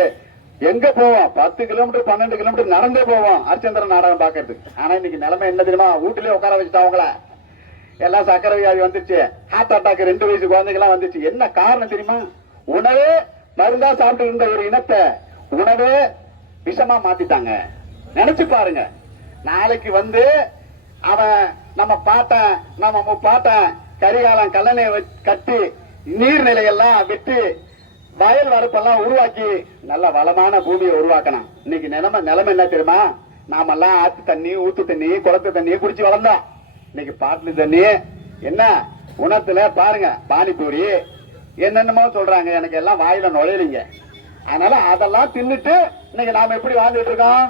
எங்க போவோம்? 10 கிலோமீட்டர் 12 கிலோமீட்டர் நடந்தே போவோம் ஹரிச்சந்திரன் நாடகம் பாக்குறதுக்கு. ஆனா இன்னைக்கு நிலைமை என்ன தெரியுமா? வீட்டுலயே உட்கார வச்சுட்டா அவங்கள. எல்லாம் சக்கரை வியாதி வந்துருச்சு, ஹார்ட் அட்டாக் 2 வயசு குழந்தைங்கலாம் வந்துச்சு. என்ன காரணம் தெரியுமா? உணவே மருந்தா சாப்பிட்டு இருந்த ஒரு இனத்தை உணவே விஷமா மாத்திட்டாங்க. நினைச்சு பாருங்க. நாளைக்கு வந்து அவன் நம்ம முப்பாட்டன் கரிகாலம் கல்லணை கட்டி நீர்நிலையெல்லாம் விட்டு வயல் வரப்பெல்லாம் உருவாக்கி நல்ல வளமான பூமியை உருவாக்கணும். இன்னைக்கு நிலைமை என்ன தெரியுமா? நாமெல்லாம் ஆத்து தண்ணி, ஊத்து தண்ணி, குளத்து தண்ணி குடிச்சு வளர்ந்தோம். இன்னைக்கு பாட்டில் தண்ணி என்ன உணத்துல பாருங்க, பானிபூரி என்னென்னமோ சொல்றாங்க. எனக்கு எல்லாம் வாயில நுழையலீங்க. அதனால அதெல்லாம் தின்னுட்டு இன்னைக்கு நாம எப்படி வாழ்ந்துட்டு இருக்கோம்?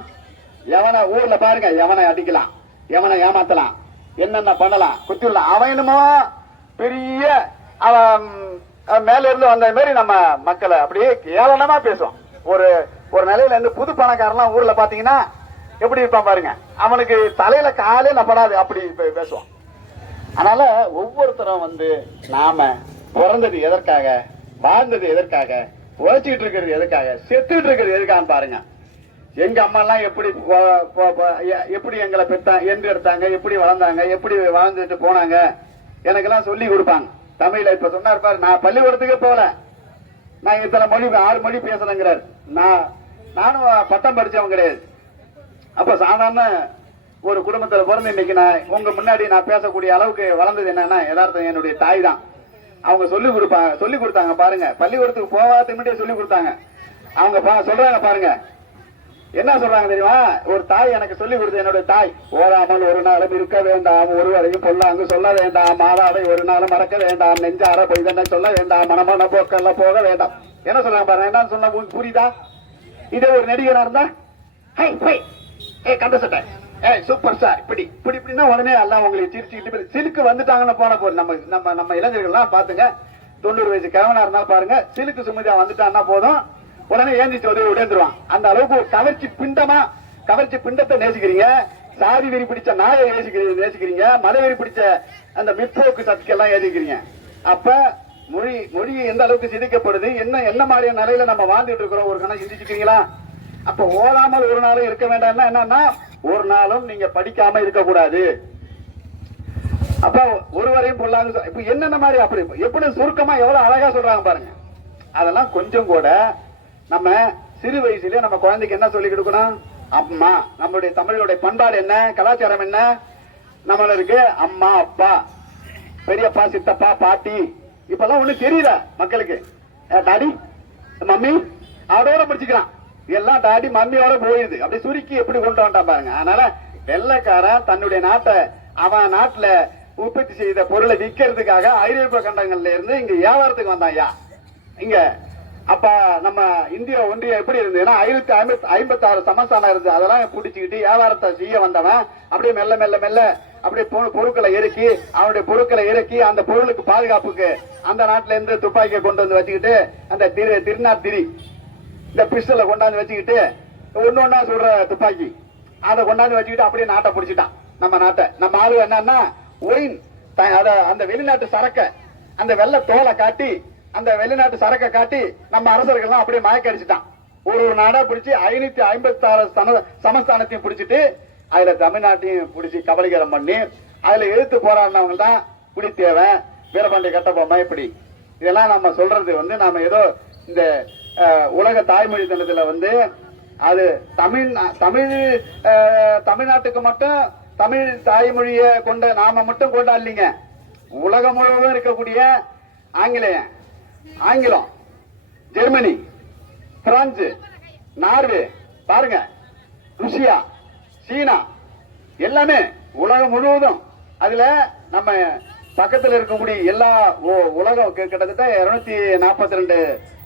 எவனை ஊர்ல பாருங்க, எவனை அடிக்கலாம், எவனை ஏமாத்தலாம், என்னென்ன பண்ணலாம், குத்திடலாம். அவன் என்னமோ பெரிய அவன் மேல இருந்து வந்த மாதிரி நம்ம மக்களை அப்படியே ஏளனமா பேசுவோம். ஒரு நிலையில இருந்து புது பணக்காரலாம் ஊர்ல பாத்தீங்கன்னா எப்படி இருப்பான் பாருங்க. அவனுக்கு தலையில காலே நப்படாது அப்படி பேசுவான். அதனால ஒவ்வொருத்தரும் வந்து நாம பிறந்தது எதற்காக, வாழ்ந்தது எதற்காக, உழைச்சிட்டு இருக்கிறது எதுக்காக, செத்துட்டு இருக்கிறது எதுக்கான்னு பாருங்க. எங்க அம்மா எல்லாம் எப்படி எங்களை என்று எடுத்தாங்க, எப்படி வளர்ந்தாங்க, எப்படி வாழ்ந்துட்டு போனாங்க, எனக்கெல்லாம் சொல்லி கொடுப்பாங்க தமிழ்ல. இப்ப சொன்னார் பாரு, நான் பள்ளிக்கூடத்துக்கே போல, நான் இத்தனை மொழி 6 மொழி பேசுறேங்கிறார். நானும் பட்டம் படிச்சவன் கிடையாது. அப்ப சாதாரண ஒரு குடும்பத்துல பிறந்து இன்னைக்கு நான் உங்க முன்னாடி நான் பேசக்கூடிய அளவுக்கு வளர்ந்தது என்னன்னா யதார்த்தம் என்னுடைய தாய் தான். அவங்க சொல்லி கொடுத்தாங்க பாருங்க. பள்ளிக்கூடத்துக்கு போவாததுக்கு முன்னாடியே சொல்லி கொடுத்தாங்க. அவங்க சொல்றாங்க பாருங்க, என்ன சொல்றாங்க தெரியுமா? ஒரு தாய் எனக்கு சொல்லி கொடுத்து, என்னுடைய தாய், ஓடாமல் ஒரு நாளும் இருக்க வேண்டாம், ஒருவரையும் பொல்லாங்கு சொல்ல வேண்டாம், மாதாவை ஒரு நாளும் மறக்க வேண்டாம், நெஞ்சார பொய்தனை சொல்ல வேண்டாம், மனமான போக்கல்ல போக வேண்டாம். என்ன சொல்றாங்க பாருங்க. என்ன சொன்ன புரியுதா? இதே ஒரு நடிகனா இருந்தா கண்ட சட்டை சூப்பர் ஸ்டார் இப்படி இப்படின்னா உடனே எல்லாம் உங்களுக்கு சிரிச்சுக்கிட்டு சிலுக்கு வந்துட்டாங்கன்னு போன போது நம்ம இளைஞர்கள்லாம் பாத்துங்க. 90 வயசு கிழவனா இருந்தாலும் பாருங்க, சிலுக்கு சுமதியா வந்துட்டான்னா போதும் உடனே ஏந்திச்சு உடந்துருவான். அந்த அளவுக்கு ஒரு கவர்ச்சி பிண்டத்தை நேசிக்கிறீங்க. சாதி வெறி பிடிச்ச நாயை நேசிக்கிறீங்க. மத வெறி பிடிச்ச அந்த மிற்போக்கு சக்திக்கெல்லாம் ஏதிக்கிறீங்க. அப்ப மொழி எந்த அளவுக்கு சிதைக்கப்படுது, என்ன மாதிரியான நிலையில நம்ம வாழ்ந்துட்டு இருக்கிறோம் ஒரு கணக்கு சிந்திச்சுக்கிறீங்களா? அப்ப ஓதாமல் ஒரு நாளும் இருக்க வேண்டாம்னா என்னன்னா, ஒரு நாளும் நீங்க படிக்காம இருக்கக்கூடாது. அப்ப ஒருவரையும் பொல்லாங்க இப்ப என்னென்ன மாதிரி அப்படி எப்படி சுருக்கமா எவ்வளவு அழகா சொல்றாங்க பாருங்க. அதெல்லாம் கொஞ்சம் கூட நம்ம சிறு வயசுலயே நம்ம குழந்தைக்கு என்ன சொல்லி கொடுக்கணும்? அம்மா, நம்மளுடைய தமிழனுடைய பண்பாடு என்ன, கலாச்சாரம் என்ன, நம்மளுக்கு அம்மா, அப்பா, பெரியப்பா, சித்தப்பா, பாட்டி, இப்பெல்லாம் ஒண்ணு தெரியல மக்களுக்கு. டாடி, மம்மி அதோட முடிச்சுக்கலாம். எல்லாம் டாடி மம்மியோட போயிடுது. அப்படி சுருக்கி எப்படி கொண்டு வந்தா பாருங்க. அதனால வெள்ளைக்காரன் தன்னுடைய நாட்டை அவன் நாட்டுல உற்பத்தி செய்த பொருளை விற்கிறதுக்காக ஐரோப்பிய கண்டங்கள்ல இருந்து இங்க வியாபாரத்துக்கு வந்தாயா இங்க. அப்ப நம்ம இந்திய ஒன்றியம் எப்படி இருந்ததுன்னா 1056 சமஸ்தானம் இருந்து அதெல்லாம் பிடிச்சுக்கிட்டு வியாபாரத்தை செய்ய வந்தவன் அப்படியே மெல்ல மெல்ல மெல்ல அப்படியே பொருட்களை இறக்கி அவனுடைய பொருட்களை இறக்கி அந்த பொருளுக்கு பாதுகாப்புக்கு அந்த நாட்டில இருந்து துப்பாக்கியை கொண்டு வந்து வச்சுக்கிட்டு அந்த திருநாத்திரி இந்த பிஸ்டலை கொண்டாந்து வச்சுக்கிட்டு ஒன்னொன்னா சொல்ற துப்பாக்கி அதை கொண்டாந்து வச்சுக்கிட்டு அப்படியே நாட்டை பிடிச்சிட்டான். நம்ம நாட்டை நம்ம ஆளு என்னன்னா ஒயின் அந்த வெளிநாட்டு சரக்க அந்த வெள்ளை தோலை காட்டி அந்த வெளிநாட்டு சரக்கை காட்டி நம்ம அரசர்கள் அப்படியே மயக்கடிச்சுட்டான். ஒரு நாடா பிடிச்சி 556 சமஸ்தானத்தையும் பிடிச்சிட்டு அதுல தமிழ்நாட்டையும் பிடிச்சி கபலீகரம் பண்ணி அதுல எழுத்து போராடினவங்க தான் குடித்தேவன், வீரபாண்டிய கட்டபொம்மை. இப்படி இதெல்லாம் நம்ம சொல்றது நாம ஏதோ இந்த உலக தாய்மொழி தினத்துல அது தமிழ்நாட்டுக்கு மட்டும் தமிழ் தாய்மொழியை கொண்ட நாம மட்டும் கொண்டாடலீங்க. உலகம் முழுவதும் இருக்கக்கூடிய ஆங்கிலம், ஜெர்மனி, பிரான்ஸ், நார்வே பாருங்க, ருசியா, சீனா எல்லாமே உலகம் முழுவதும். அதுல நம்ம பக்கத்தில் இருக்கக்கூடிய எல்லா உலகம் கிட்டத்தட்ட 242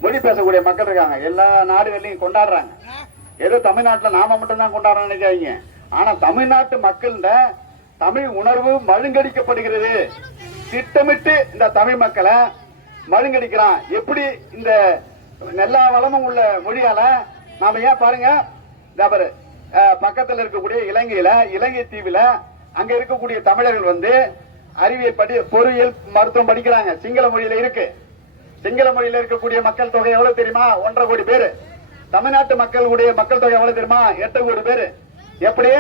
மொழி பேசக்கூடிய மக்கள் இருக்காங்க. எல்லா நாடுகளையும் கொண்டாடுறாங்க. ஏதோ தமிழ்நாட்டில் நாம மட்டும் தான் கொண்டாடுறோம் நினைக்காதீங்க. ஆனா தமிழ்நாட்டு மக்கள் தமிழ் உணர்வு மழுங்கடிக்கப்படுகிறது. திட்டமிட்டு இந்த தமிழ் மக்களை மழுங்கடிக்கிறான். எப்படி இந்த எல்லா வளமும் உள்ள மொழியால நாம ஏன் பாருங்க, பக்கத்தில் இருக்கக்கூடிய இலங்கை தீவுல அங்க இருக்கக்கூடிய தமிழர்கள் அறிவியல் பொறியியல் மருத்துவம் படிக்கிறாங்க. சிங்கள மொழியில இருக்கு. சிங்கள மொழியில இருக்கக்கூடிய மக்கள் தொகை எவ்வளவு தெரியுமா? 1.5 கோடி பேரு. தமிழ்நாட்டு மக்களுடைய மக்கள் தொகை எவ்வளவு தெரியுமா? 8 கோடி பேரு. எப்படி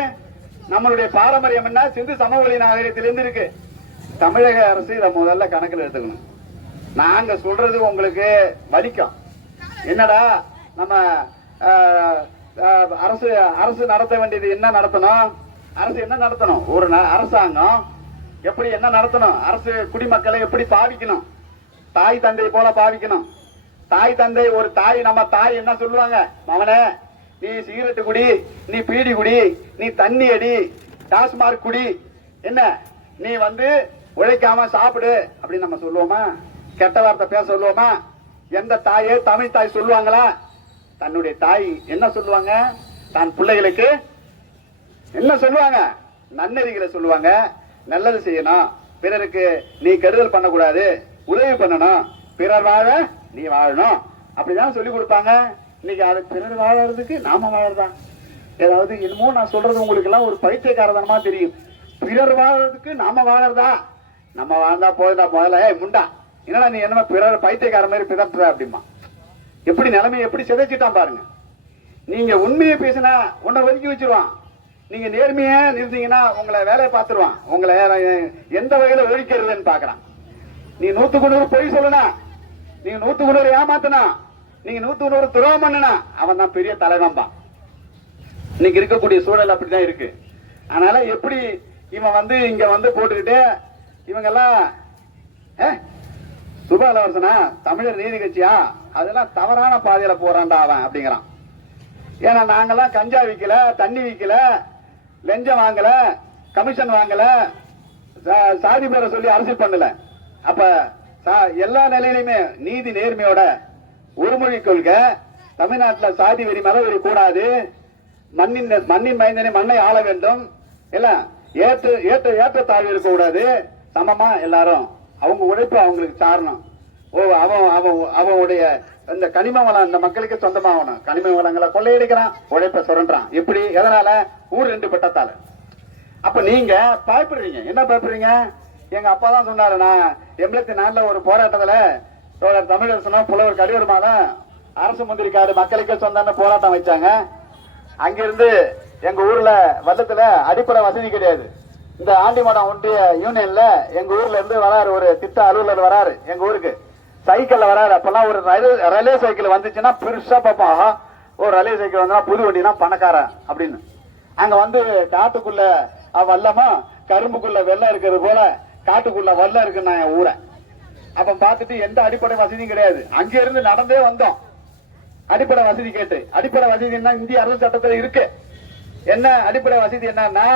நம்மளுடைய பாரம்பரியம் என்ன? சிந்து சமவெளி நாகரிகத்திலிருந்து இருக்கு. தமிழக அரசு இதை முதல்ல கணக்கில் எடுத்துக்கணும். நாங்க சொல்றது உங்களுக்கு வலிக்கும். என்னடா நம்ம அரசு நடத்த வேண்டியது என்ன நடத்தணும்? அரசு என்ன நடத்தணும்? ஒரு அரசாங்கம் எப்படி என்ன நடத்தணும்? அரசு குடிமக்களை எப்படி பாவிக்கணும்? தாய் தந்தை போல பாவிக்கணும். தாய் தந்தை ஒரு தாய், நம்ம தாய் என்ன சொல்லுவாங்க? மவனே, நீ சிகரெட்டு குடி, நீ பீடி குடி, நீ தண்ணி அடி, டாஸ்மார்க் குடி, என்ன நீ உழைக்காம சாப்பிடு அப்படின்னு நம்ம சொல்லுவோமா? கெட்ட வார்த்தை பேச சொல்லுவோமா? எந்த தாயே தமிழ் தாய் சொல்லுவாங்களா? தன்னுடைய தாய் என்ன சொல்லுவாங்க? தான் பிள்ளைகளுக்கு என்ன சொல்லுவாங்க? நன்னெறிகளை சொல்லுவாங்க. நல்லது செய்யணும், பிறருக்கு நீ கெடுதல் பண்ணக்கூடாது, உதவி பண்ணணும், பிறர் வாழ நீ வாழணும், அப்படிதான் சொல்லி கொடுப்பாங்க. இன்னைக்கு அது பிறர் வாழறதுக்கு நாம வாழறதா? ஏதாவது என்னமோ நான் சொல்றது உங்களுக்கு எல்லாம் ஒரு பைத்தியக்காரதனமா தெரியும். பிறர் வாழறதுக்கு நாம வாழறதா? நம்ம வாழ்ந்தா போதா முதல்ல முண்டா என்னடா நீ என்ன பிறர் பைத்தியக்கார மாதிரி பிதற்ற அப்படிமா. எப்படி நிலைமை எப்படி சிதைச்சிட்டான் பாருங்க. நீங்க உண்மையை பேசினா உன்னை ஒதுக்கி வச்சிருவான். நீங்க நேர்மையா இருந்தீங்கன்னா உங்களை வேலையை பார்த்துருவான். உங்களை எந்த வகையில ஒழிக்கிறதுன்னு பாக்குறான். நீ 100க்கு 100 பொய் சொல்லனா, நீங்க 100க்கு 100 ஏமாத்தனா, நீங்க 100க்கு 100 துரோகம் பண்ணனா அவன் தான் பெரிய தலைவன்பா. இன்னைக்கு இருக்கக்கூடிய சூழல் அப்படிதான் இருக்கு. அதனால எப்படி இவன் இங்க போட்டுக்கிட்டு இவங்க எல்லாம் சுபாலவர்சனா தமிழர் நீதி கட்சியா, அதெல்லாம் தவறான பாதையில போறான்டா அவன் அப்படிங்கிறான். ஏன்னா நாங்கெல்லாம் கஞ்சா விக்கல, தண்ணி விக்கல, லஞ்சம் வாங்கல, கமிஷன் வாங்கல, சாதி பேரை சொல்லி அரசியல் பண்ணல. அப்ப எல்லா நிலையிலுமே நீதி நேர்மையோட ஒரு மொழி கொள்கை, தமிழ்நாட்டில் சாதி வெறி மத வெறி கூடாது, மண்ணின் மைந்தனை மண்ணை ஆள வேண்டும், இல்ல ஏற்ற தாழ்வு இருக்க கூடாது, சமமா எல்லாரும் அவங்க உழைப்பு அவங்களுக்கு சாரணும். அவனுடைய இந்த கனிம வளம் இந்த மக்களுக்கு சொந்தமாகணும். கனிம வளங்களை கொள்ளையடிக்கிறான், உழைப்ப சுரண்டான். எப்படி? எதனால? ஊர் 2 பட்டத்தால. அப்ப நீங்க பயப்படுறீங்க. என்ன பயப்படுறீங்க? எங்க அப்பா தான் சொன்னாரு. நான் 84 ஒரு போராட்டத்துல தோழர் தமிழரசனும் புலவர் கடிவருமால அரசு முந்திரி காடு மக்களுக்கு சொந்தம்னு போராட்டம் வச்சாங்க. அங்கிருந்து எங்க ஊர்ல வல்லத்துல அடிப்படை வசதி கிடையாது. இந்த ஆண்டிமடம் ஒன்றிய யூனியன்ல எங்க ஊர்ல இருந்து வராரு ஒரு திட்ட அலுவலர் வராரு எங்க ஊருக்கு, சைக்கிள்ல வராரு. அப்பெல்லாம் ஒரு ரயில்வே சைக்கிள் வந்துச்சுன்னா பெருசா பார்ப்போம், ஒரு ரயில்வே சைக்கிள் வந்தா புது வண்டினா பணக்காரன் அப்படின்னு. அங்க வந்து காட்டுக்குள்ள வல்லமா கரும்புக்குள்ள வெள்ளம் இருக்கிறது போல காட்டுக்குள்ள வல்லம் இருக்குன்னா என் ஊரை. அப்ப பார்த்துட்டு எந்த அடிப்படை வசதியும் கிடையாது. அங்க இருந்து நடந்தே வந்தோம் அடிப்படை வசதி கேட்டு. அடிப்படை வசதி என்ன இந்திய அரசு சட்டத்தில் இருக்கு. என்ன அடிப்படை வசதி என்னன்னா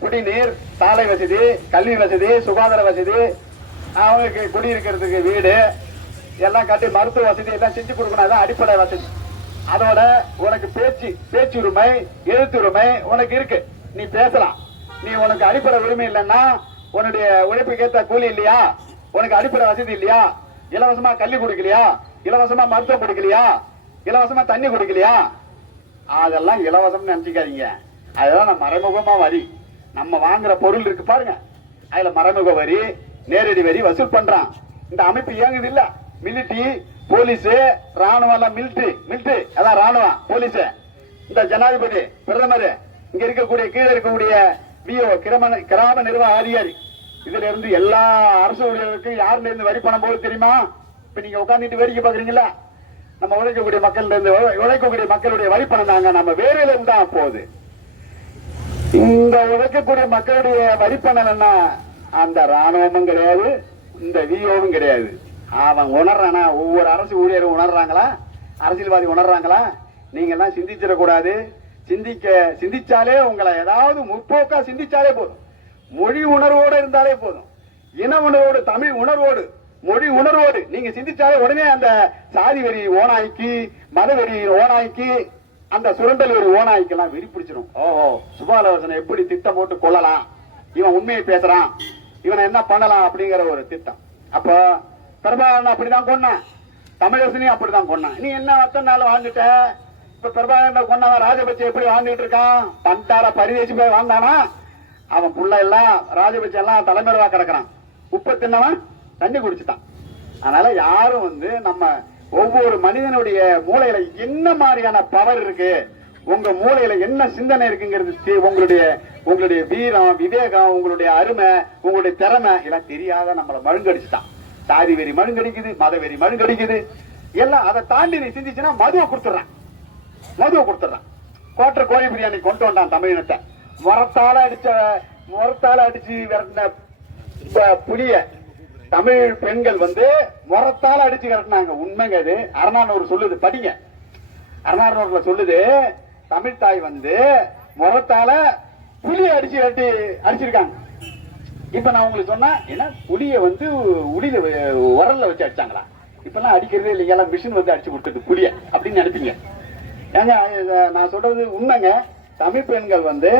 குடிநீர், சாலை வசதி, கல்வி வசதி, சுகாதார வசதி, அவங்களுக்கு குடியிருக்கிறதுக்கு வீடு எல்லாம் கட்டி மருத்துவ வசதி எல்லாம் செஞ்சு கொடுக்கணும். அதான் அடிப்படை வசதி. அதோட உனக்கு பேச்சுரிமை, எழுத்துரிமை உனக்கு இருக்கு, நீ பேசலாம். நீ உனக்கு அடிப்படை உரிமை இல்லைன்னா உன்னுடைய உழைப்புக்கேற்ற கூலி இல்லையா, உனக்கு அடிப்படை வசதி இல்லையா, இலவசமா கல்வி கொடுக்கலையா, இலவசமா மருத்துவம் கொடுக்கலையா, இலவசமா தண்ணி கொடுக்கலையா, அதெல்லாம் இலவசம் நினைச்சுக்காதீங்க. அதெல்லாம் மறைமுகமா வரி. நம்ம வாங்குற பொருள் இருக்கு பாருங்க, அதுல மறைமுக வரி, நேரடி வரி வசூல் பண்றான். இந்த அமைப்பு இயங்குது இல்ல, மிலிட்டரி, போலீஸ், ராணுவம் எல்லாம் மிலிட்டரி அதான் ராணுவம், போலீஸ், இந்த ஜனாதிபதி, பிரதமர், இங்க இருக்கக்கூடிய கீழே இருக்கக்கூடிய விஓ, கிராம நிர்வாக அதிகாரி, இதுல இருந்து எல்லா அரசு ஊழியர்களுக்கும் யாருல இருந்து வரி பணம் போகுது தெரியுமா? இப்ப நீங்க உட்கார்ந்துட்டு வேடிக்கை பாக்குறீங்களா? நம்ம உழைக்கக்கூடிய மக்கள் இருந்து உழைக்கக்கூடிய மக்களுடைய வரி பணம் தாங்க நம்ம வேலையில இருந்து தான் போகுது. இந்த உழைக்கக்கூடிய மக்களுடைய வரி பணம் என்ன? அந்த ராணுவமும் கிடையாது, இந்த விஓவும் கிடையாது. அவன் உணர்றானா? ஒவ்வொரு அரசு ஊழியரும் உணர்றாங்களா? அரசியல்வாதி உணர்றாங்களா? நீங்க எல்லாம் சிந்திச்சிடக்கூடாது. சிந்திச்சாலே உங்களை ஏதாவது முற்போக்கா சிந்திச்சாலே போதும். மொழி உணர்வோடு இருந்தாலே போதும். இன உணர்வோடு, தமிழ் உணர்வோடு, மொழி உணர்வோடு நீங்க சிந்திச்சாலே உடனே அந்த சாதி வெறி ஓனாய்க்கு, மத வெறி ஓனாய்க்கு, அந்த சுரண்டல் வெறி ஓனாய்க்கெல்லாம் வெறி பிடிச்சிடும். ஓஹோ, சுபாலோசனை எப்படி திட்டம் போட்டு கொள்ளலாம், இவன் உண்மையை பேசுறான், இவனை என்ன பண்ணலாம் அப்படிங்கிற ஒரு திட்டம். அப்ப பிரபாகரன் அப்படிதான் கொண்டான், தமிழரசனையும் அப்படிதான் கொண்டான். நீ என்ன அத்தனை நாள் வாழ்ந்துட்ட? இப்ப பிரபாகரன் கொண்டவன் ராஜபட்ச எப்படி வாழ்ந்துட்டு இருக்கான்? பண்டார பரிதேசி போய் வாழ்ந்தானா? அவன் புள்ள எல்லாம் ராஜபட்ச எல்லாம் தலைமையில கிடக்குறான். உப்ப தின்னவன் தண்ணி குடிச்சுட்டான். அதனால யாரும் வந்து நம்ம ஒவ்வொரு மனிதனுடைய மூளையில என்ன மாதிரியான பவர் இருக்கு, உங்க மூளையில என்ன சிந்தனை இருக்குங்கிறது, உங்களுடைய வீரம், விவேகம், உங்களுடைய அருமை, உங்களுடைய திறமை எல்லாம் தெரியாத நம்மள மழுங்கடிச்சுட்டான். சாதி வெறி மழுங்கடிக்குது, மத வெறி மழுங்கடிக்குது, எல்லாம். அதை தாண்டி நீ சிந்திச்சுன்னா மதுவை கொடுத்துறான். கோட்டர் கோழி பிரியாணி கொண்டு வந்தான் தமிழினத்தை. முறத்தால அடிச்சு விரட்டின புலிய தமிழ் பெண்கள் வந்து முறத்தால அடிச்சு விரட்டினாங்க. உண்மைங்க, இது அறநானூறு சொல்லுது, படிங்க. அறநானூறுல சொல்லுது, தமிழ் தாய் வந்து முறத்தால புலிய அடிச்சிருக்காங்க. இப்ப நான் உங்களுக்கு சொன்னா என்ன, புலிய வந்து உளியில உரல்ல வச்சு அடிச்சாங்களா? இப்ப எல்லாம் அடிக்கிறதே இல்லைங்க, மிஷின் வந்து அடிச்சு கொடுத்துட்டு புலிய அப்படின்னு நினைப்பீங்க. ஏங்க, நான் சொல்றது உண்மைங்க. தமிழ் பெண்கள் வந்து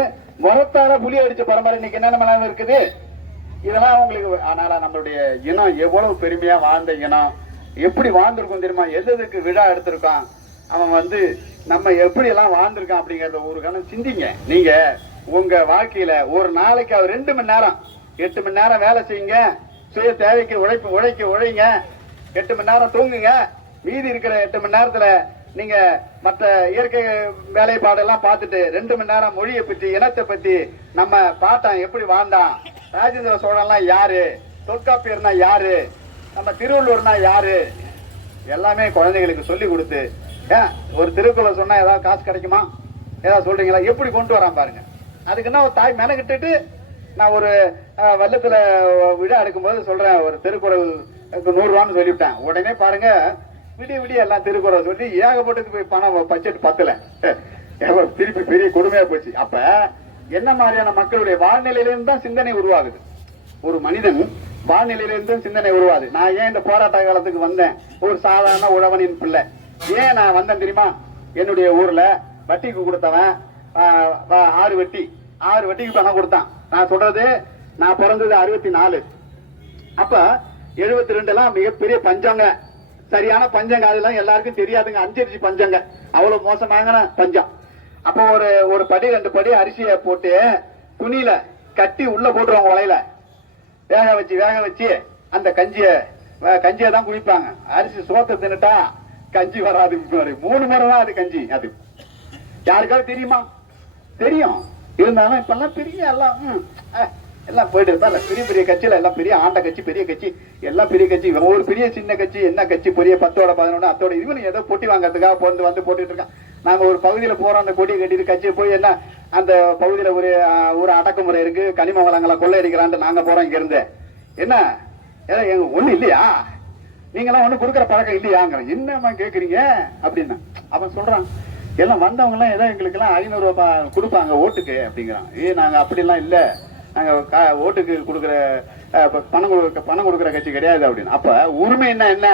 முறத்தால புலி அடிச்ச பரம்பரை இன்னைக்கு என்ன இருக்குது, இதெல்லாம் உங்களுக்கு. அதனால நம்மளுடைய இனம் எவ்வளவு பெருமையா வாழ்ந்த இனம், எப்படி வாழ்ந்திருக்கும் தெரியுமா? எதுக்கு விழா எடுத்திருக்கான், அவன் வந்து நம்ம எப்படி எல்லாம் வாழ்ந்திருக்கான் அப்படிங்கறத ஒரு கணம் சிந்திங்க. நீங்க உங்க வாழ்க்கையில ஒரு நாளைக்கு 2 மணி நேரம், 8 மணி நேரம் வேலை செய்யுங்க, சுய தேவைக்கு உழைங்க, 8 மணி நேரம் தூங்குங்க. மீதி இருக்கிற 8 மணி நேரத்துல நீங்க மற்ற இயற்கை வேலைப்பாடெல்லாம் பார்த்துட்டு 2 மணி நேரம் மொழியை பத்தி, இனத்தை பத்தி, நம்ம பாட்டான் எப்படி வாழ்ந்தான், ராஜேந்திர சோழன்லாம் யாரு, தொல்காப்பியர்னா யாரு, நம்ம திருவள்ளுவர்னா யாரு, எல்லாமே குழந்தைகளுக்கு சொல்லி கொடுத்து, ஒரு திருக்குறள் சொன்னா ஏதாவது காசு கிடைக்குமா? ஏதாவது சொல்றீங்களா? எப்படி கொண்டு வரான் பாருங்க. அதுக்குன்னா ஒரு தாய் மெனக்கிட்டு நான் ஒரு வல்லத்துல விழா எடுக்கும்போது சொல்றேன், ஒரு திருக்குறள் 100 ரூபான்னு சொல்லிவிட்டேன். உடனே பாருங்க, விடிய எல்லாம் திருக்குறள் சொல்லி ஏகப்பட்டது போய் பணம் பட்ஜெட் பத்தல, திருப்பி பெரிய கொடுமையா போச்சு. அப்ப என்ன மாதிரியான மக்களுடைய வாழ்நிலையிலிருந்து தான் சிந்தனை உருவாகுது. ஒரு மனிதன் வாழ்நிலையிலிருந்து சிந்தனை உருவாது. நான் ஏன் இந்த போராட்ட காலத்துக்கு வந்தேன்? ஒரு சாதாரண உழவனின் பிள்ளை. ஏன் நான் வந்தேன் தெரியுமா? என்னுடைய ஊர்ல வட்டிக்கு கொடுத்தவன் 6 வட்டிக்கு பணம் கொடுத்தான். நான் சொல்றது, நான் பிறந்தது 64. அப்ப 72 எல்லாம் மிகப்பெரிய பஞ்சங்க, சரியான பஞ்சங்க. அதெல்லாம் எல்லாருக்கும் தெரியாதுங்க, அஞ்சரிசி பஞ்சங்க, அவ்வளவு மோசமான பஞ்சம். அப்போ ஒரு படி 2 படி அரிசியை போட்டு துணியில கட்டி உள்ள போட்டுருவாங்க, உலையில வேக வச்சு அந்த கஞ்சியை தான் குடிப்பாங்க. அரிசி சோத்தை தின்னுட்டா கஞ்சி வராது. 3 முறை தான் அது கஞ்சி. அது யாருக்காவது தெரியுமா? தெரியும். இருந்தாலும் இப்ப எல்லாம் பெரிய எல்லாம் போயிட்டு இருந்தா பெரிய பெரிய கட்சியில எல்லாம் பெரிய ஆண்ட கட்சி, பெரிய கட்சி, எல்லாம் பெரிய கட்சி. ஒரு பெரிய சின்ன கட்சி என்ன கட்சி, பெரிய 10ஓட 11 அத்தோட இவனு ஏதோ போட்டி வாங்கறதுக்காக வந்து போட்டுட்டு இருக்கான். நாங்க ஒரு பகுதியில போறோம், அந்த கொடி கட்டிட்டு கட்சியை போய் என்ன அந்த பகுதியில ஒரு அடக்குமுறை இருக்கு, கனிம வளங்களை கொள்ளையடிக்கிறான்ட்டு நாங்க போறோம் இங்க இருந்து. என்ன எங்க ஒண்ணு இல்லையா, நீங்களாம் ஒண்ணு கொடுக்குற பழக்கம் இல்லையாங்கிற, என்னமா கேக்குறீங்க அப்படின்னு அவன் சொல்றான். எல்லாம் வந்தவங்க எல்லாம் ஏதோ எங்களுக்கு எல்லாம் 500 ரூபாய் கொடுப்பாங்க ஓட்டுக்கு அப்படிங்கிறான். நாங்க அப்படிலாம் இல்ல, நாங்க ஓட்டுக்கு கொடுக்குற பணம் கொடுக்குற கட்சி கிடையாது அப்படின்னு. அப்ப உரிமை என்ன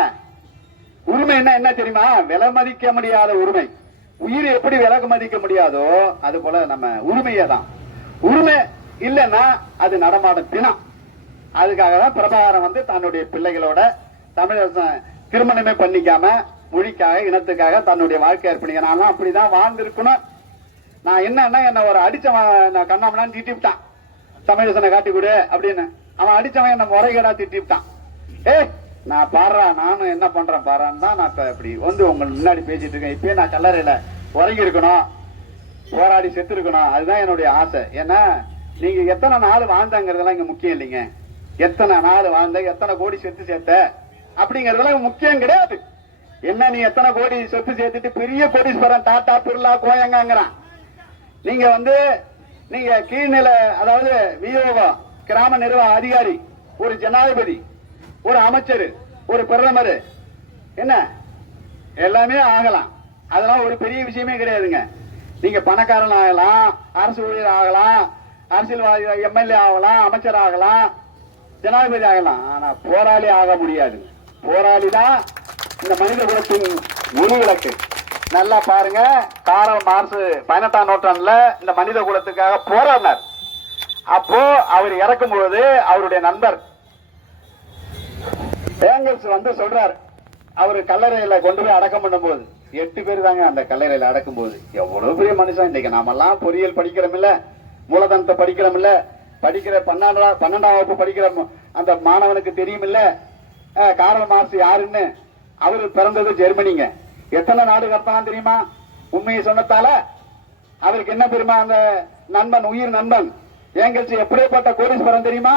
உரிமை என்ன தெரியுமா? விலை மதிக்க முடியாத உரிமை. உயிர் எப்படி விலை மதிக்க முடியாதோ அது போல நம்ம உரிமையே தான். உரிமை இல்லைன்னா அது நடமாடும் தினம். அதுக்காக தான் பிரபாகரன் வந்து தன்னுடைய பிள்ளைகளோட தமிழக திருமணமே பண்ணிக்காம மொழிக்காக இனத்துக்காக தன்னுடைய வாழ்க்கை அர்ப்பணிக்க. நான் அப்படிதான் வாழ்ந்திருக்கணும். நான் என்ன ஒரு அடிச்சவன் கண்ணாமலான்னு திட்டிவிட்டான், தமிழசனை காட்டி கொடு அப்படின்னு. அவன் அடிச்சவன் என்ன முறைகேடா திட்டிவிட்டான். நான் பாடுறா, நானும் என்ன பண்றேன் பாடுறான்னு தான் நான் இப்ப இப்படி வந்து உங்களுக்கு முன்னாடி பேசிட்டு இருக்கேன். இப்பயே நான் கல்லறையில உறங்கி இருக்கணும், போராடி செத்து இருக்கணும். அதுதான் என்னுடைய ஆசை. ஏன்னா நீங்க எத்தனை நாள் வாழ்ந்தாங்கிறதெல்லாம் இங்க முக்கியம் இல்லைங்க. எத்தனை நாள் வாழ்ந்த, எத்தனை கோடி செத்து சேர்த்த அப்படிங்கறதெல்லாம் முக்கியம் கிடையாது. என்ன நீ எத்தனை கோடி சொத்து சேர்த்துட்டு பெரிய கோடீஸ்வரன் டாடா பிர்லா கோயங்கிறான். நீங்க வந்து நீங்க கீழ்நிலை, அதாவது விஓஓ, கிராம நிர்வாக அதிகாரி, ஒரு ஜனாதிபதி, ஒரு அமைச்சர், ஒரு பிரதமர், என்ன எல்லாமே ஆகலாம். அதெல்லாம் ஒரு பெரிய விஷயமே கிடையாதுங்க. நீங்க பணக்காரன் ஆகலாம், அரசு ஊழியர் ஆகலாம், அரசியல்வாதி எம்எல்ஏ ஆகலாம், அமைச்சர் ஆகலாம், ஜனாதிபதி ஆகலாம். ஆனா போராளி ஆக முடியாது. போராளி தான் இந்த மனித குலத்தின் ஒளிவிளக்கு. நல்லா பாருங்க, காரல் மார்க்ஸ் 18ஆம் நூற்றாண்டுல இந்த மனித குலத்துக்காக போராடினார். அப்போ அவர் இறக்கும் பொழுது அவருடைய நண்பர் ஏங்கல்ஸ் வந்து சொல்றாரு, அவரு கல்லறையில கொண்டு போய் அடக்கம் பண்ணும் போது 8 பேர் தாங்க அந்த கல்லறையில அடக்கும் போது. எவ்வளவு பெரிய மனுஷன். இன்னைக்கு நாமெல்லாம் பொறியியல் படிக்கிறோம் இல்ல, மூலதனத்தை படிக்கிறோம் இல்ல, படிக்கிற 12ஆம் வகுப்பு படிக்கிற அந்த மாணவனுக்கு தெரியும் இல்ல காரல் மார்க்ஸ் யாருன்னு. அவரு பிறந்தது ஜெர்மனிங்க. எத்தனை நாடு கடத்தான் தெரியுமா? உண்மையை சொன்னதால அவருக்கு என்ன பெருமா? அந்த நண்பன், உயிர் நண்பன் ஏங்கல்ஸ் எப்படிப்பட்ட கோடீஸ்வரன் தெரியுமா?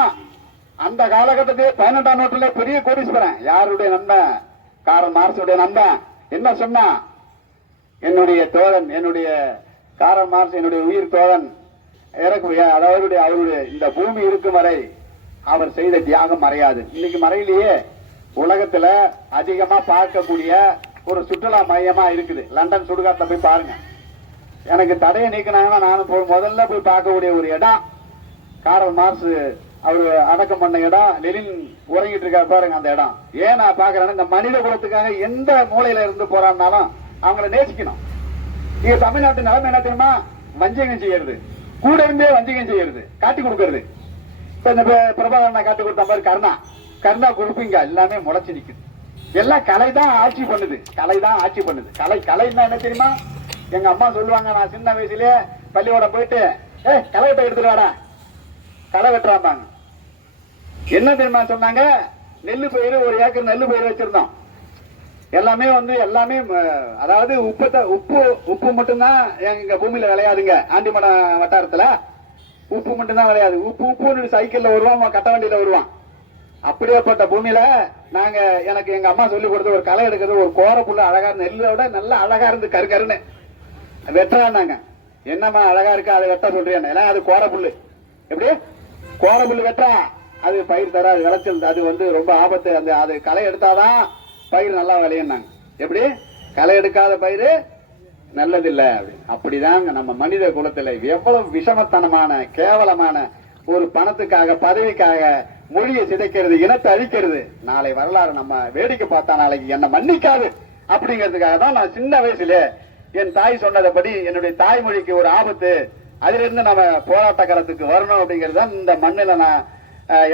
அந்த காலகட்டத்தில் 18ஆம் நூற்றாண்டுல பெரிய கோடீஸ்வரன். யாருடைய நண்பன்? காரல் மார்க்ஸ் நண்பன். என்ன சொன்னா? என்னுடைய தோழன், என்னுடைய காரல் மார்க்ஸ் என்னுடைய உயிர் தோழன் அதாவது அவருடைய இந்த பூமி இருக்கும் வரை அவர் செய்த தியாகம் மறையாது. இன்னைக்கு மறையிலேயே உலகத்துல அதிகமா பார்க்கக்கூடிய ஒரு சுற்றுலா மையமா இருக்குது. லண்டன் சுடுகாட்டுல போய் பாருங்க. எனக்கு தடையை நீக்கினாங்கன்னா நானும் முதல்ல போய் பார்க்கக்கூடிய ஒரு இடம் காரல் மார்க்ஸ் அவரு அடக்கம் பண்ண இடம். லெனின் உறங்கிட்டு இருக்காரு பாருங்க அந்த இடம். ஏன் நான் பாக்குறேன்னா, இந்த மனித குலத்துக்காக எந்த மூலையில இருந்து போறான்னாலும் அவங்களை நேசிக்கணும். இங்க தமிழ்நாட்டு நிலைமை என்ன தெரியுமா? வஞ்சகம் செய்யறது, கூட இருந்தே வஞ்சகம் செய்யறது, காட்டி கொடுக்கறது. இப்ப இந்த பிரபாகரனை காட்டி கொடுத்த மாதிரி கருணா குரூப்பிங்க எல்லாமே முளைச்சு நிக்குது. எல்லாம் கலை தான் ஆட்சி பண்ணுது. கலைன்னா என்ன தெரியுமா? எங்க அம்மா சொல்லுவாங்க, நான் சின்ன வயசுலயே பள்ளியோட போயிட்டு களை வெட்ட எடுத்துட்டு வாடா, களை வெட்டுறாங்க. என்ன தெரியுமா சொன்னாங்க? நெல்லு பயிர், 1 ஏக்கர் நெல்லு பயிர் வச்சிருந்தோம். எல்லாமே அதாவது உப்பு மட்டும்தான் எங்க பூமியில விளையாதுங்க. ஆண்டிமடம் வட்டாரத்துல உப்பு மட்டும்தான் விளையாது. உப்பு சைக்கிள்ல வருவான், கட்ட வண்டியில வருவான். அப்படியேப்பட்ட பூமியில நாங்க, எனக்கு எங்க அம்மா சொல்லி கொடுத்து ஒரு களை எடுக்கிறது, ஒரு கோர புல்லு அழகா இருந்து, நெல்லோட நல்லா அழகா இருந்து கருன்னு வெட்டுறாங்க. என்னம்மா அழகா இருக்கு, அதை வெட்ட சொல்றேன். அது கோர புல்லு. எப்படி கோர புல்லு வெட்டா அது பயிர் தராது, விளைச்சல் அது வந்து ரொம்ப ஆபத்து. அது களை எடுத்தாதான் பயிர் நல்லா விளையும்னாங்க. எப்படி களை எடுக்காத பயிர் நல்லதில்லை. அப்படிதாங்க நம்ம மனித குலத்துல எவ்வளவு விஷமத்தனமான கேவலமான ஒரு பணத்துக்காக, பதவிக்காக மொழியை சிதைக்கிறது, இனத்தை அழிக்கிறது. நாளை வரலாறு நம்ம வேடிக்கை பார்த்தா நாளைக்கு என்ன மன்னிக்காது. அப்படிங்கிறதுக்காக தான் நான் சின்ன வயசுல என் தாய் சொன்னதைப்படி என்னுடைய தாய்மொழிக்கு ஒரு ஆபத்து, அதிலிருந்து நம்ம போராட்ட களத்துக்கு வரணும் அப்படிங்கிறது தான் இந்த மண்ணில நான்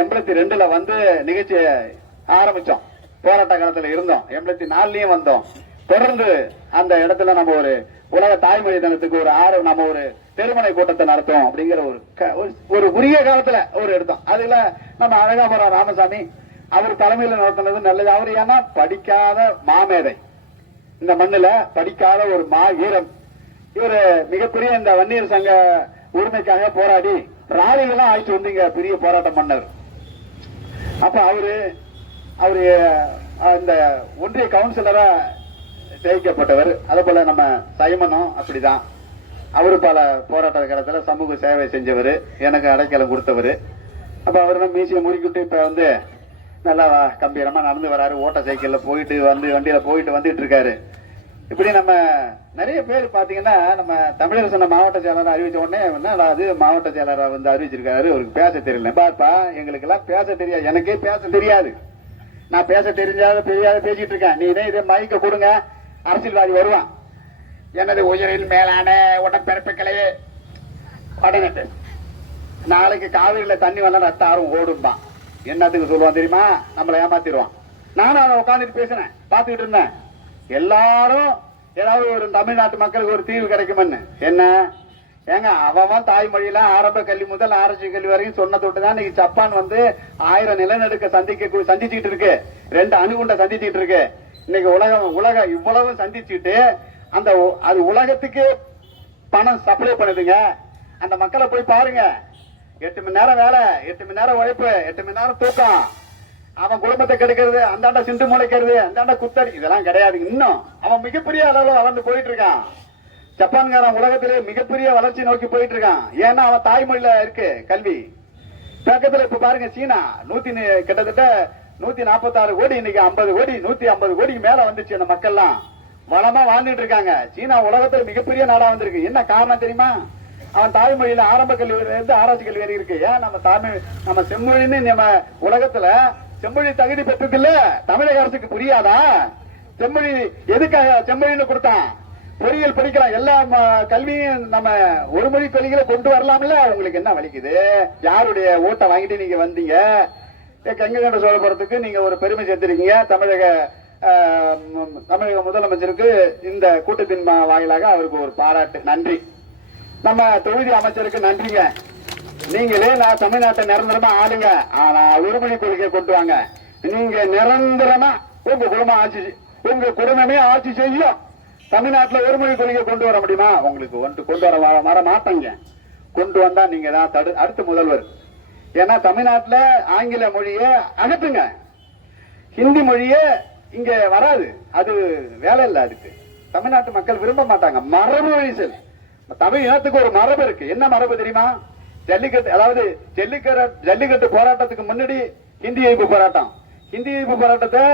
82ல வந்து நிகழ்ச்சியை ஆரம்பிச்சோம். போராட்ட காலத்துல இருந்தோம். 84லயும் வந்தோம். தொடர்ந்து அந்த இடத்துல நம்ம ஒரு உலக தாய்மொழி தினத்துக்கு நம்ம ஒரு தெருமனை கூட்டத்தை நடத்தும் அப்படிங்கிற ஒரு குறுகிய காலத்துல ஒரு எடுத்தோம். அதுல நம்ம அழகாபுரம் ராமசாமி அவர் தலைமையில நடத்தினது நல்லது. அவர் ஏன்னா படிக்காத மாமேதை, இந்த மண்ணுல படிக்காத ஒரு மா வீரன். இவரு மிகப்பெரிய இந்த வன்னியர் சங்க உரிமைக்காக போராடி ராலிகள்லாம் ஆயிட்டு வந்து இங்க பெரிய போராட்டம் பண்ணவர். அப்ப அவரு இந்த ஒன்றிய கவுன்சிலரா ஜெயிக்கப்பட்டவர். அதே போல நம்ம சைமனும் அப்படிதான். அவரு பல போராட்ட காலத்துல சமூக சேவை செஞ்சவர், எனக்கு அடைக்கலம் கொடுத்தவர். அப்ப அவரு மீசியை முடிக்கிட்டு இப்ப வந்து நல்லா கம்பீரமா நடந்து வராரு. ஓட்ட சைக்கிள்ல போயிட்டு வந்து வண்டியில போயிட்டு வந்துட்டு இருக்காரு. இப்படி நம்ம நிறைய பேர் பாத்தீங்கன்னா நம்ம தமிழரசன மாவட்ட செயலர் அறிவிச்ச உடனே அது மாவட்ட செயலரா வந்து அறிவிச்சிருக்காரு. அவருக்கு பேச தெரியல. பாப்பா எங்களுக்கு எல்லாம் பேச தெரியாது, எனக்கே பேச தெரியாது. நான் பேச தெரியாத பேசிட்டு இருக்கேன். நீ இதே மைக்க கொடுங்க, அரசியல்வாதி வருவான். எனது உயிரின் மேலான உடன்பிறப்புகளே, உடனே நாளைக்கு காவிரியில தண்ணி வந்தா ரத்தாரும் ஓடும்பான். என்னத்துக்கு சொல்லுவான் தெரியுமா? நம்மளை ஏமாத்திடுவான். நானும் அதை உட்காந்துட்டு பேசினேன், பாத்துக்கிட்டு இருந்தேன். எல்லாரும் ஏதாவது ஒரு தமிழ்நாட்டு மக்களுக்கு ஒரு தீர்வு கிடைக்குமென்னு. என்ன ஏங்க, அவன் தாய்மொழியில ஆரம்ப கல்வி முதல் ஆராய்ச்சி கல்வி வரைக்கும் சொன்ன தொட்டுதான் இன்னைக்கு ஜப்பான் வந்து 1000 நிலநடுக்க சந்திச்சுட்டு இருக்கு, 2 அணுகுண்ட சந்திச்சுட்டு இருக்கு. இன்னைக்கு உலகம் இவ்வளவு சந்திச்சுட்டு அது உலகத்துக்கு பணம் சப்ளை பண்ணுதுங்க. அந்த மக்களை போய் பாருங்க. 8 மணி நேரம் வேலை, 8 மணி நேரம் உழைப்பு, 8 மணி நேரம் தூக்கம், அவன் குடும்பத்தை கெடுக்கிறது, அந்தாண்ட சிந்து முளைக்கிறது, அந்தாண்ட குத்தடி, இதெல்லாம் கிடையாது. இன்னும் அவன் மிகப்பெரிய அளவுல வளர்ந்து போயிட்டு இருக்கான். ஜப்பான்காரன் உலகத்திலே மிகப்பெரிய வளர்ச்சி நோக்கி போயிட்டு இருக்கான். ஏன்னா அவன் தாய்மொழியில இருக்கு கல்வி. பக்கத்துல இப்ப பாருங்க, சீனா கிட்டத்தட்ட 146 கோடி, இன்னைக்கு 50 கோடி 150 கோடிக்கு மேல வந்துச்சு. அந்த மக்கள்லாம் வளமா வாழ்ந்துட்டு இருக்காங்க. சீனா உலகத்துல மிகப்பெரிய நாடா வந்திருக்கு. என்ன காரணம் தெரியுமா? அவன் தாய்மொழியில ஆரம்ப கல்வி இருந்து ஆராய்ச்சி கல்வி வரை இருக்கு. ஏன் நம்ம செம்மொழின்னு நம்ம உலகத்துல செம்மொழி தகுதி பெற்றது இல்ல. தமிழக அரசுக்கு புரியாதா? செம்மொழி எதுக்காக செம்மொழின்னு கொடுத்தான்? பொறியியல் படிக்கலாம், எல்லா கல்வியும் நம்ம ஒரு மொழி கல்விகளை கொண்டு வரலாம்ல. உங்களுக்கு என்ன வலிக்குது? யாருடைய ஓட்டை வாங்கிட்டு நீங்க வந்தீங்க? கங்கை சோழபுரத்துக்கு நீங்க ஒரு பெருமை சேர்த்திருக்கீங்க. தமிழக முதலமைச்சருக்கு இந்த கூட்டத்தின் வாயிலாக அவருக்கு ஒரு பாராட்டு, நன்றி. நம்ம தொகுதி அமைச்சருக்கு நன்றிங்க. நீங்களே நான் தமிழ்நாட்டை நிரந்தரமா ஆளுங்க, ஆனா ஒருமொழி கொள்கையை கொண்டு வாங்க. நீங்க நிரந்தரமா உங்க குடும்பமே ஆட்சி செய்யும். தமிழ்நாட்டில் ஒருமொழி கொள்கையை கொண்டு வர முடியுமா? உங்களுக்கு கொண்டு வர மாட்டாங்க. கொண்டு வந்தா நீங்க தான் அடுத்த முதல்வர். ஏன்னா தமிழ்நாட்டில் ஆங்கில மொழியை அகற்றுங்க, ஹிந்தி மொழியே இங்க வராது. அது வேலை இல்லை. அதுக்கு தமிழ்நாட்டு மக்கள் விரும்ப மாட்டாங்க. மரபு வழிசல் தமிழ் இனத்துக்கு ஒரு மரபு இருக்கு. என்ன மரபு தெரியுமா? ஜல்லிக்கட்டு, அதாவது ஜல்லிக்கட்டு போராட்டத்துக்கு முன்னாடி ஹிந்தி எதிர்ப்பு போராட்டம். ஹிந்தி எதிர்ப்பு போராட்டத்தை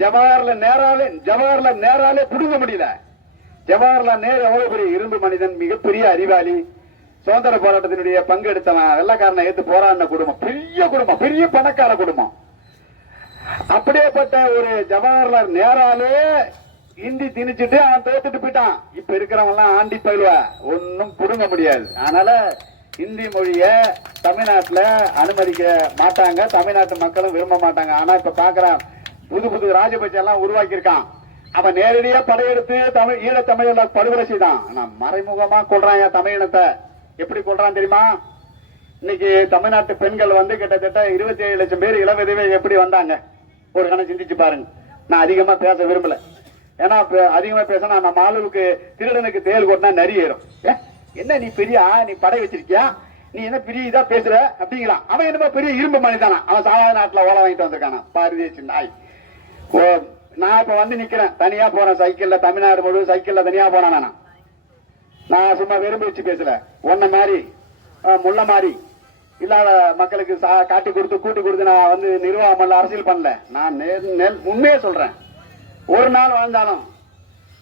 ஜவஹர்லால் நேராலே புடுங்க முடியல. ஜவஹர்லால் நேரு எவ்வளவு பெரிய இரும்பு மனிதன், மிகப்பெரிய அறிவாளி, சுதந்திர போராட்டத்தினுடைய பங்கெடுத்தவன், வெள்ளக்காரனை ஏத்து போராடின குடும்பம், பெரிய பணக்கார குடும்பம். அப்படியேப்பட்ட ஒரு ஜவஹர்லால் நேராலே ஹிந்தி திணிச்சுட்டு அவன் தோத்துட்டு போயிட்டான். இப்ப இருக்கிறவங்க எல்லாம் ஆண்டி பயிலுவ, ஒன்னும் புடுங்க முடியாது. அதனால ஹிந்தி மொழிய தமிழ்நாட்டுல அனுமதிக்க மாட்டாங்க. தமிழ்நாட்டு மக்களும் விரும்ப மாட்டாங்க. ஆனா இப்ப பாக்குறான், புது ராஜபட்சம் எல்லாம் உருவாக்கி இருக்கான். அவன் நேரடியா படையெடுத்து ஈழத்தமிழ படுகொலை செய்தான். ஆனா மறைமுகமா கொள்றான் தமிழினத்தை. எப்படி கொள்றான் தெரியுமா? இன்னைக்கு தமிழ்நாட்டு பெண்கள் வந்து கிட்டத்தட்ட 27 லட்சம் பேர் இளவதிவை எப்படி வந்தாங்க? ஒரு கணக்கு சிந்திச்சு பாருங்க. நான் அதிகமா பேச விரும்பல. ஏன்னா அதிகமா பேசினா நம்ம ஆளுக்கு திருடனுக்கு தேல் கொட்டினா நரி ஏறும். என்ன நீ நீ படை வச்சிருக்கியா, நீ என்ன பெரிய இதா பேசுற அப்படிங்கிறான். அவன் என்னமா பெரிய இரும்பு மனிதானா? அவன் சாதாரண நாட்டுல ஓலை வாங்கிட்டு வந்திருக்கானா? பாரதிய நாய். நான் இப்ப வந்து நிக்கிறேன், தனியா போறேன் சைக்கிள்ல, தமிழ்நாடு முழு சைக்கிள்ல தனியா போனானா? நான் சும்மா விரும்பி வச்சு பேசல. ஒன்ன மாதிரி முள்ள மாதிரி இல்லாத மக்களுக்கு காட்டி கொடுத்து கூட்டி கொடுத்து நான் வந்து நிர்வாகம் பண்ணல, அரசியல் பண்ணல. நான் உண்மையே சொல்றேன். ஒரு நாள் வாழ்ந்தாலும்,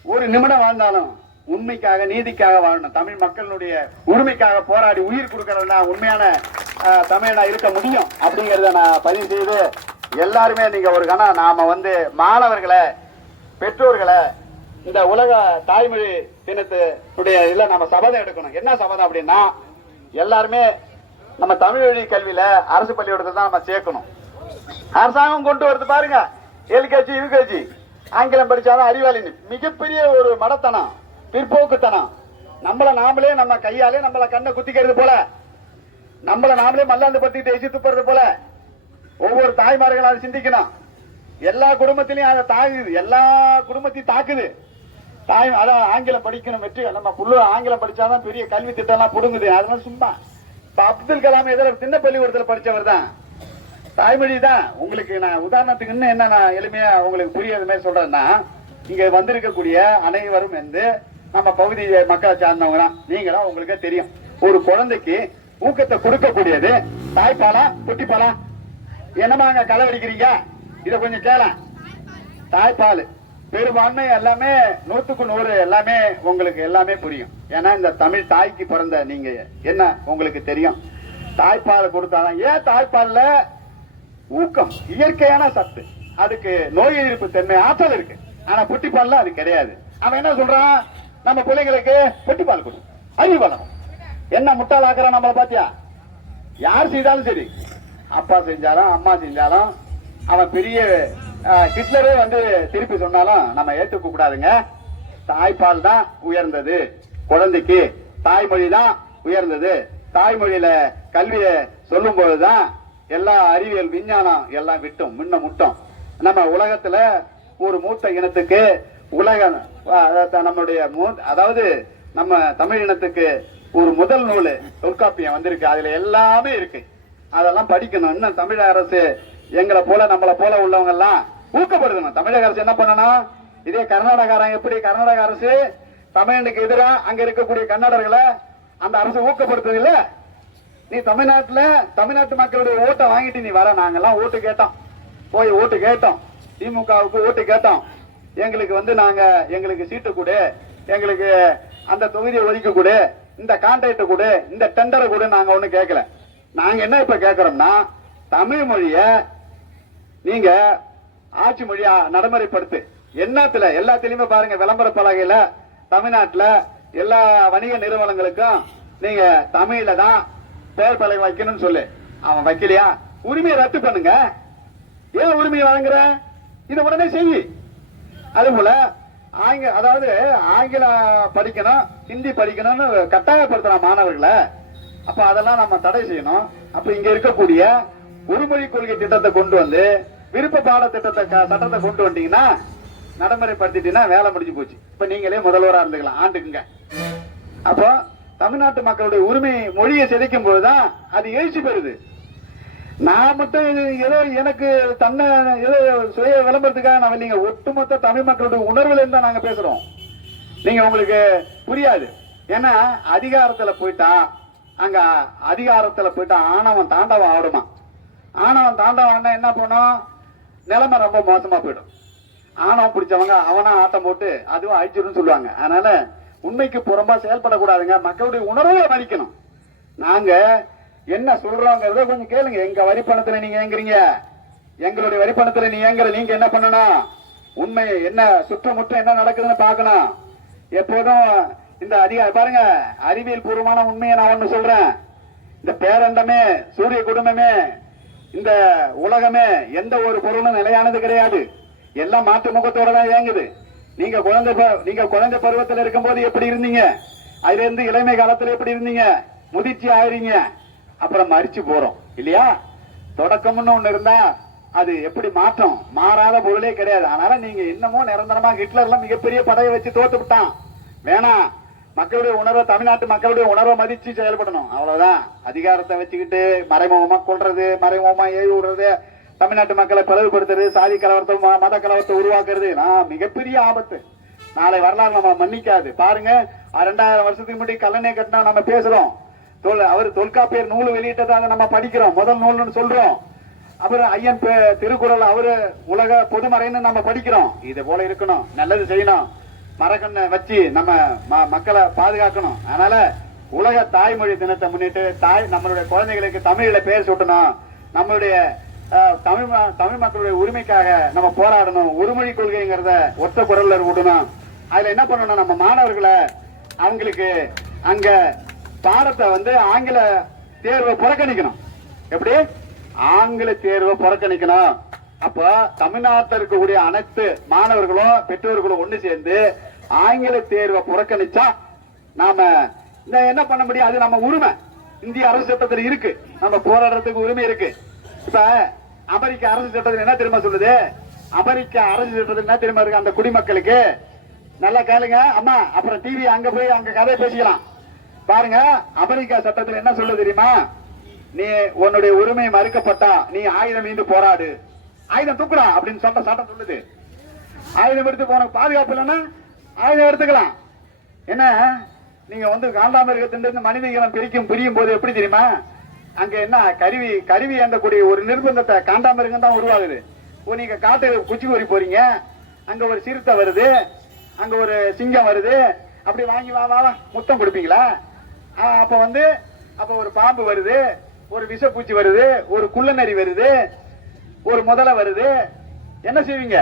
ஒரு நிமிடம் வாழ்ந்தாலும் உண்மைக்காக நீதிக்காக வாழணும். தமிழ் மக்களுடைய உரிமைக்காக போராடி உயிர் கொடுக்கறதுனா உண்மையான தமிழனா இருக்க முடியும் அப்படிங்கறத நான் பதிவு செய்து, எல்லாருமே நீங்க ஒரு கணம் நாம வந்து மாணவர்களை, பெற்றோர்களை இந்த உலக தாய்மொழி தினத்துடைய இதுல நம்ம சபதம் எடுக்கணும். என்ன சபதம் அப்படின்னா, எல்லாருமே நம்ம தமிழ் வழி கல்வியில அரசு பள்ளிக்கூடத்தை தான் நம்ம சேர்க்கணும். அரசாங்கம் கொண்டு வருது பாருங்க, எல்கேஜி யூகேஜி, ஆங்கிலம் படிச்சாதான் அறிவாளின்னு மிகப்பெரிய ஒரு மடத்தனம், பிற்போக்குத்தனம். நம்மள நாமளே நம்ம கையாலே நம்மள கண்ணை குத்திக்கிறது போல, நம்மள நாமளே மல்லாந்து பத்திட்டு எசி துப்புறது போல. ஒவ்வொரு தாய்மார்களும் அதை சிந்திக்கணும். எல்லா குடும்பத்திலையும் அதை தாக்குது, எல்லா குடும்பத்தையும் தாக்குது. அதான் ஆங்கிலம் படிக்கணும், வெற்றி நம்ம புள்ள ஆங்கிலம் படிச்சாதான் பெரிய கல்வி திட்டம் எல்லாம் புடுங்குது. அதெல்லாம் சும்மா. இப்ப அப்துல் கலாம் எதிர சின்ன பள்ளிக்கூடத்தில் படிச்சவர் தான், தாய்மொழி தான். உங்களுக்கு நான் உதாரணத்துக்கு இன்னும் என்ன நான் எளிமையா உங்களுக்கு புரியாத மாதிரி சொல்றேன்னா, இங்க வந்திருக்கக்கூடிய அனைவரும் வந்து நம்ம பகுதி மக்களை சார்ந்தவங்க தான். நீங்களும் உங்களுக்கு தெரியும், ஒரு குழந்தைக்கு ஊக்கத்தை கொடுக்கக்கூடியது தாய்ப்பாலா குட்டிப்பாலா? என்னமா அங்க களவடிக்கிறீங்க? இத கொஞ்சம் கேள. தாய்ப்பால் பெரும்பான்மை எல்லாமே 100க்கு 100 எல்லாமே உங்களுக்கு எல்லாமே புரியும். ஏன்னா இந்த தமிழ் தாய்க்கு பிறந்த நீங்க என்ன உங்களுக்கு தெரியும். தாய்ப்பால் கொடுத்தாதான். ஏன் தாய்ப்பால்ல ஊக்கம், இயற்கையான சத்து, அதுக்கு நோய் எதிர்ப்பு தன்மை, ஆற்றல் இருக்கு. ஆனா புட்டிப்பால்ல அது கிடையாது. அவன் என்ன சொல்றான், நம்ம பிள்ளைங்களுக்கு புட்டிப்பால் கொடு, அறிவு வளரும். என்ன முட்டாளாக்குறான் நம்மள பாத்தியா? யார் செய்தாலும் சரி, அப்பா செஞ்சாலும் அம்மா செஞ்சாலும், அவன் பெரிய ஹிட்லரே வந்து திருப்பி சொன்னாலும் நம்ம ஏத்துக்க கூடாதுங்க. தாய்ப்பால் தான் உயர்ந்தது, குழந்தைக்கு தாய்மொழி தான் உயர்ந்தது. தாய்மொழியில கல்வியை சொல்லும் போதுதான் எல்லா அறிவியல் விஞ்ஞானம் எல்லாம் விட்டும் முன்ன முட்டும். நம்ம உலகத்துல ஒரு மூத்த இனத்துக்கு உலக நம்முடைய அதாவது நம்ம தமிழ் இனத்துக்கு ஒரு முதல் நூல் தொல்காப்பியம் வந்திருக்கு. அதுல எல்லாமே இருக்கு. அதெல்லாம் படிக்கணும். இன்னும் தமிழக அரசு எங்களை போல நம்மளை போல உள்ளவங்க எல்லாம் ஊக்கப்படுத்தணும். தமிழக அரசு என்ன பண்ணணும், இதே கர்நாடகாரன் எப்படி கர்நாடக அரசு தமிழனுக்கு எதிராக அங்க இருக்கக்கூடிய கன்னடர்களை அந்த அரசு ஊக்கப்படுத்துது இல்ல? நீ தமிழ்நாட்டு மக்களுடைய ஓட்டை வாங்கிட்டு நீ வர. நாங்கெல்லாம் ஓட்டு கேட்டோம், போய் ஓட்டு கேட்டோம், திமுகவுக்கு ஓட்டு கேட்டோம். எங்களுக்கு வந்து எங்களுக்கு சீட்டு கொடு, எங்களுக்கு அந்த தொகுதியை ஒதுக்க கொடு, இந்த கான்ட்ராக்ட் கொடு, இந்த டெண்டரை கொடு. நாங்க ஒண்ணு கேட்கல. நாங்க என்ன இப்ப கேட்கிறோம்னா, தமிழ் மொழிய நீங்க ஆட்சி மொழியா நடைமுறைப்படுத்து. என்னத்துல எல்லாத்திலயுமே பாருங்க, விளம்பர பலகையில தமிழ்நாட்டுல எல்லா வணிக நிறுவனங்களுக்கும் நீங்க தமிழ்ல தான் பெயர் பலகை வைக்கணும்னு சொல்லு. அவன் வைக்கலையா, உரிமையை ரத்து பண்ணுங்க. ஏன் உரிமையை வழங்குற? இதை உடனே செய்யி. அது போல அதாவது ஆங்கிலம் படிக்கணும், ஹிந்தி படிக்கணும்னு கட்டாயப்படுத்துற மாணவர்களை. அப்ப அதெல்லாம் நம்ம தடை செய்யணும். அப்ப இங்க இருக்கக்கூடிய ஒருமொழி கொள்கை திட்டத்தை கொண்டு வந்து விருப்ப பாட திட்டத்தை சட்டத்தை கொண்டு வந்தீங்கன்னா, நடைமுறைப்படுத்திட்டீங்கன்னா வேலை முடிஞ்சு போச்சு. இப்ப நீங்களே முதல்வரா இருந்துக்கலாம், ஆண்டுக்குங்க. அப்போ தமிழ்நாட்டு மக்களுடைய உரிமை மொழியை சிதைக்கும் போதுதான் அது எழுச்சி பெறுது. நான் மட்டும் ஏதோ எனக்கு தன்னை ஏதோ சுய விளம்பரத்துக்காக நான் இல்லைங்க. ஒட்டுமொத்த தமிழ் மக்களுடைய உணர்வுல இருந்தா நாங்க பேசுறோம். நீங்க உங்களுக்கு புரியாது. ஏன்னா அதிகாரத்துல போயிட்டா ஆணவம் தாண்டவம் ஆடுமா. ஆணவம் தாண்டவம் என்ன பண்ணும், நிலைமை ரொம்ப மோசமா போயிடும். ஆணவம் பிடிச்சவங்க அவனா ஆட்டம் போட்டு அதுவும் அழிச்சிடும் சொல்லுவாங்க. அதனால உண்மைக்கு புறம்பா செயல்படக்கூடாதுங்க. மக்களுடைய உணர்வை மதிக்கணும். நாங்க என்ன சொல்றோங்கிறத கொஞ்சம் கேளுங்க. எங்க வரிப்பணத்துல நீங்க ஏங்குறீங்க, எங்களுடைய வரிப்பணத்துல நீ ஏங்குற. நீங்க என்ன பண்ணணும், உண்மை என்ன சுற்றமுற்றம் என்ன நடக்குதுன்னு பாக்கணும். எப்போதும் இந்த பாருங்க, அறிவியல் பூர்வமான உண்மையை நான் ஒண்ணு சொல்றேன். இந்த பேரண்டமே, சூரிய குடும்பமே, இந்த உலகமே எந்த ஒரு பொருளும் நிலையானது கிடையாது. எல்லாம் மாற்று முகத்தோட தான் இயங்குது. நீங்க குழந்தை பருவத்தில் இருக்கும் போது எப்படி இருந்தீங்க, அதுல இருந்து இளமை காலத்துல எப்படி இருந்தீங்க, முதிர்ச்சி ஆயிரீங்க, அப்புறம் மறிச்சு போறோம் இல்லையா? தொடக்கம்னு ஒண்ணு இருந்தா அது எப்படி மாற்றம், மாறாத பொருளே கிடையாது. அதனால நீங்க இன்னமும் நிரந்தரமா ஹிட்லர்லாம் மிகப்பெரிய படையை வச்சு தோத்து விட்டான். வேணாம், மக்களுடைய உணர்வை, தமிழ்நாட்டு மக்களுடைய உணர்வை மதிச்சு செயல்படணும். அவ்வளவுதான். அதிகாரத்தை வச்சுக்கிட்டு மறைமுகமா கொள்றது, மறைமுகமா ஏவி விடுறது, தமிழ்நாட்டு மக்களை பிளவுபடுத்துறது, சாதி கலவரத்தை மத கலவரத்தை உருவாக்குறது மிகப்பெரிய ஆபத்து. நாளை வரலாறு நம்ம மன்னிக்காது. பாருங்க, 2000 வருஷத்துக்கு முன்னாடி கல்லணை கட்டினா நம்ம பேசுறோம். அவர் தொல்காப்பியர் நூல் வெளியிட்டதாக நம்ம படிக்கிறோம், முதல் நூல்னு சொல்றோம். அப்புறம் ஐயன் திருக்குறள் அவரு உலக பொதுமறைன்னு நம்ம படிக்கிறோம். இது போல இருக்கணும், நல்லது செய்யணும், மரக்கண்ணை வச்சு நம்ம மக்களை பாதுகாக்கணும். அதனால உலக தாய்மொழி தினத்தை முன்னிட்டு நம்மளுடைய குழந்தைகளுக்கு தமிழ்ல பேர் சூட்டணும். நம்மளுடைய தமிழ் மக்களுடைய உரிமைக்காக நம்ம போராடணும். ஒருமொழி கொள்கைங்கிறத ஒத்த குரல்ல விடணும். அதுல என்ன பண்ணணும், நம்ம மாணவர்களை அவங்களுக்கு அங்க பாடத்தை வந்து ஆங்கில தேர்வை புறக்கணிக்கணும். எப்படி ஆங்கில தேர்வை புறக்கணிக்கணும். அப்ப தமிழ்நாட்டில் இருக்கக்கூடிய அனைத்து மாணவர்களும் பெற்றோர்களும் ஒண்ணு சேர்ந்து ஆங்கில தேர்வை புறக்கணிச்சா நாம என்ன பண்ண முடியும்? அது நம்ம உரிமை, இந்திய அரசு சட்டத்தில் இருக்கு, நம்ம போராடுறதுக்கு உரிமை இருக்கு. இப்ப அமெரிக்க அரசு சட்டத்தில் என்ன தெரியுமா சொல்லுது? அமெரிக்க அரசு சட்டத்தில் என்ன தெரியுமா இருக்கு? அந்த குடிமக்களுக்கு நல்லா கேளுங்க அம்மா, அப்புறம் டிவி அங்க போய் அங்க கதையை பேசிக்கலாம். பாருங்க, அமெரிக்கா சட்டத்தில் என்ன சொல்லுது தெரியுமா? நீ உன்னுடைய உரிமை மறுக்கப்பட்டா நீ ஆயுதம் மீண்டு போராடு, ஆயுதம் தூக்குடா அப்படின்னு சட்டம் சொல்லுது. ஆயுதம் எடுத்து போன பாதுகாப்பு இல்லைன்னா ஆயுதம் எடுத்துக்கலாம். என்ன நீங்க காண்டாமிருகத்திலிருந்து மனித இனம் பிரியும் போது எப்படி தெரியுமா? அங்க என்ன கருவி ஏந்தக்கூடிய ஒரு நிர்பந்தத்தை காண்டாமிருகம் தான் உருவாகுது. நீங்க காட்டு குச்சி கோரி போறீங்க, அங்க ஒரு சிறுத்தை வருது, அங்க ஒரு சிங்கம் வருது, அப்படி வாங்கி வா வா முத்தம் கொடுப்பீங்களா? அப்ப ஒரு பாம்பு வருது, ஒரு விஷப்பூச்சி வருது, ஒரு குள்ளநரி வருது, ஒரு முதலை வருது, என்ன செய்வீங்க?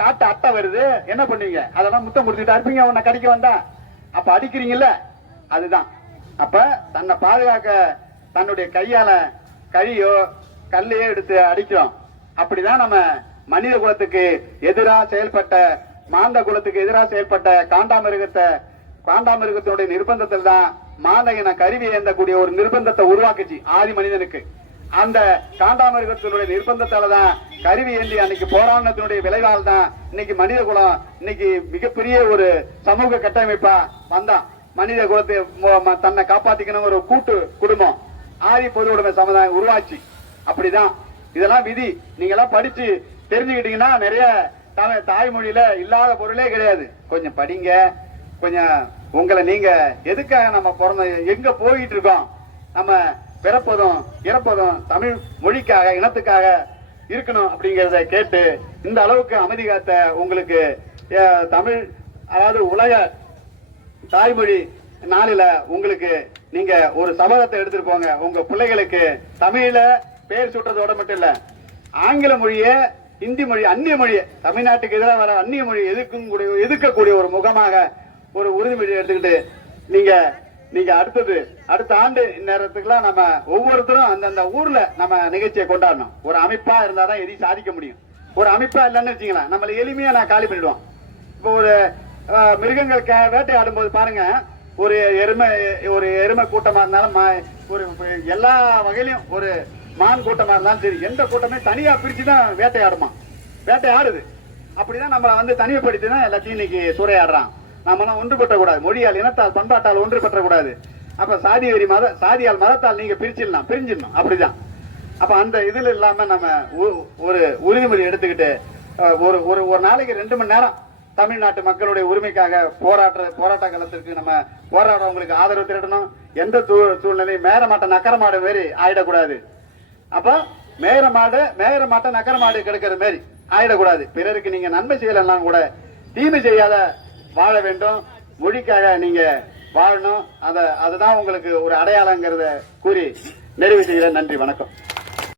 காட்டு அட்டை வருது, என்ன பண்ணுவீங்க? அதெல்லாம் முத்தம் கொடுத்துட்டு இருப்பீங்க உன்னை கடிக்க வந்தா. அப்ப அடிக்கிறீங்கல்ல, அதுதான். அப்ப தன்னை பாதுகாக்க தன்னுடைய கையால கழியோ கல்லையோ எடுத்து அடிக்கிறோம். அப்படிதான் நம்ம மனித குலத்துக்கு எதிராக செயல்பட்ட, மாந்த குலத்துக்கு எதிராக செயல்பட்ட காண்டாமிருகத்தினுடைய நிர்பந்தத்தில் தான் மாந்த இன கருவி ஏந்தக்கூடிய ஒரு நிர்பந்தத்தை உருவாக்குச்சு ஆதி மனிதனுக்கு. அந்த காண்டாமிருகத்தினுடைய நிர்பந்தத்தால தான் கருவி ஏந்தி அன்னைக்கு போராட்டத்தினுடைய விளைவால் தான் இன்னைக்கு மனித குலம் இன்னைக்கு மிகப்பெரிய ஒரு சமூக கட்டமைப்பா வந்தான். மனித குலத்தை தன்னை காப்பாத்திக்கணும் ஒரு கூட்டு குடும்பம், ஆதி பொது உடைமை சமுதாயம் உருவாச்சு. அப்படிதான் இதெல்லாம் விதி. நீங்க எல்லாம் படிச்சு தெரிஞ்சுக்கிட்டீங்கன்னா நிறைய தாய்மொழியில இல்லாத பொருளே கிடையாது. கொஞ்சம் படிங்க, கொஞ்சம் உங்களை நீங்க எதுக்காக நம்ம பிறந்த எங்க போயிட்டு இருக்கோம், நம்ம பிறப்பதும் இறப்பதும் தமிழ் மொழிக்காக இனத்துக்காக இருக்கணும் அப்படிங்கறத கேட்டு இந்த அளவுக்கு அமைதி காத்த உங்களுக்கு தமிழ், அதாவது உலக தாய்மொழி நாளில உங்களுக்கு நீங்க ஒரு சபதத்தை எடுத்துட்டு போங்க. உங்க பிள்ளைகளுக்கு தமிழ்ல பேர் சுட்டுறதோட மட்டும் இல்ல, ஆங்கில மொழியை, இந்தி மொழி, அந்நிய மொழியை, தமிழ்நாட்டுக்கு எதிராக வர அந்நிய மொழி எதிர்க்கக்கூடிய ஒரு முகமாக ஒரு உறுதிமொழி எடுத்துக்கிட்டு நீங்க அடுத்த ஆண்டு நேரத்துக்குலாம் நம்ம ஒவ்வொருத்தரும் அந்தந்த ஊர்ல நம்ம நிகழ்ச்சியை கொண்டாடணும். ஒரு அமைப்பா இருந்தாதான் எதையும் சாதிக்க முடியும். ஒரு அமைப்பா இல்லைன்னு வச்சுக்கலாம், நம்மள எளிமையா நான் காலி பண்ணிடுவோம். இப்போ ஒரு மிருகங்கள் வேட்டையாடும் போது பாருங்க, ஒரு எருமை கூட்டமா இருந்தாலும், ஒரு எல்லா வகையிலும் ஒரு மான் கூட்டமா இருந்தாலும் சரி, எந்த கூட்டமே தனியா பிரிச்சுதான் வேட்டையாடுது. அப்படிதான் நம்மள தனிமைப்படுத்தி தான் எல்லாத்தையும் இன்னைக்கு சூறையாடுறான். நாமெல்லாம் ஒன்றுபட்ட கூடாது, மொழியால், இனத்தால், பண்பாட்டால் ஒன்றுபட்ட கூடாது. அப்ப சாதியால், மதத்தால் நீங்க பிரிஞ்சிடணும். அப்படிதான். அப்ப அந்த இதுல இல்லாம நம்ம ஒரு உறுதிமொழி எடுத்துக்கிட்டு ஒரு நாளைக்கு 2 மணி நேரம் தமிழ்நாட்டு மக்களுடைய உரிமைக்காக போராட்ட காலத்திற்கு நம்ம போராடுறவங்களுக்கு ஆதரவு திரட்டணும். எந்த சூழ்நிலையும் மேற மாட்ட நக்கர மாடு மாரி ஆயிடக்கூடாது. அப்ப மேற மாட்ட நக்கர மாடு கிடைக்கிற மாரி ஆயிடக்கூடாது. பிறருக்கு நீங்க நன்மை செய்யலாம் கூட தீமை செய்யாத வாழ வேண்டும். மொழிக்காக நீங்க வாழணும். அதுதான் உங்களுக்கு ஒரு அடையாளங்கிறத கூறி நிறைவு செய்கிறேன். நன்றி, வணக்கம்.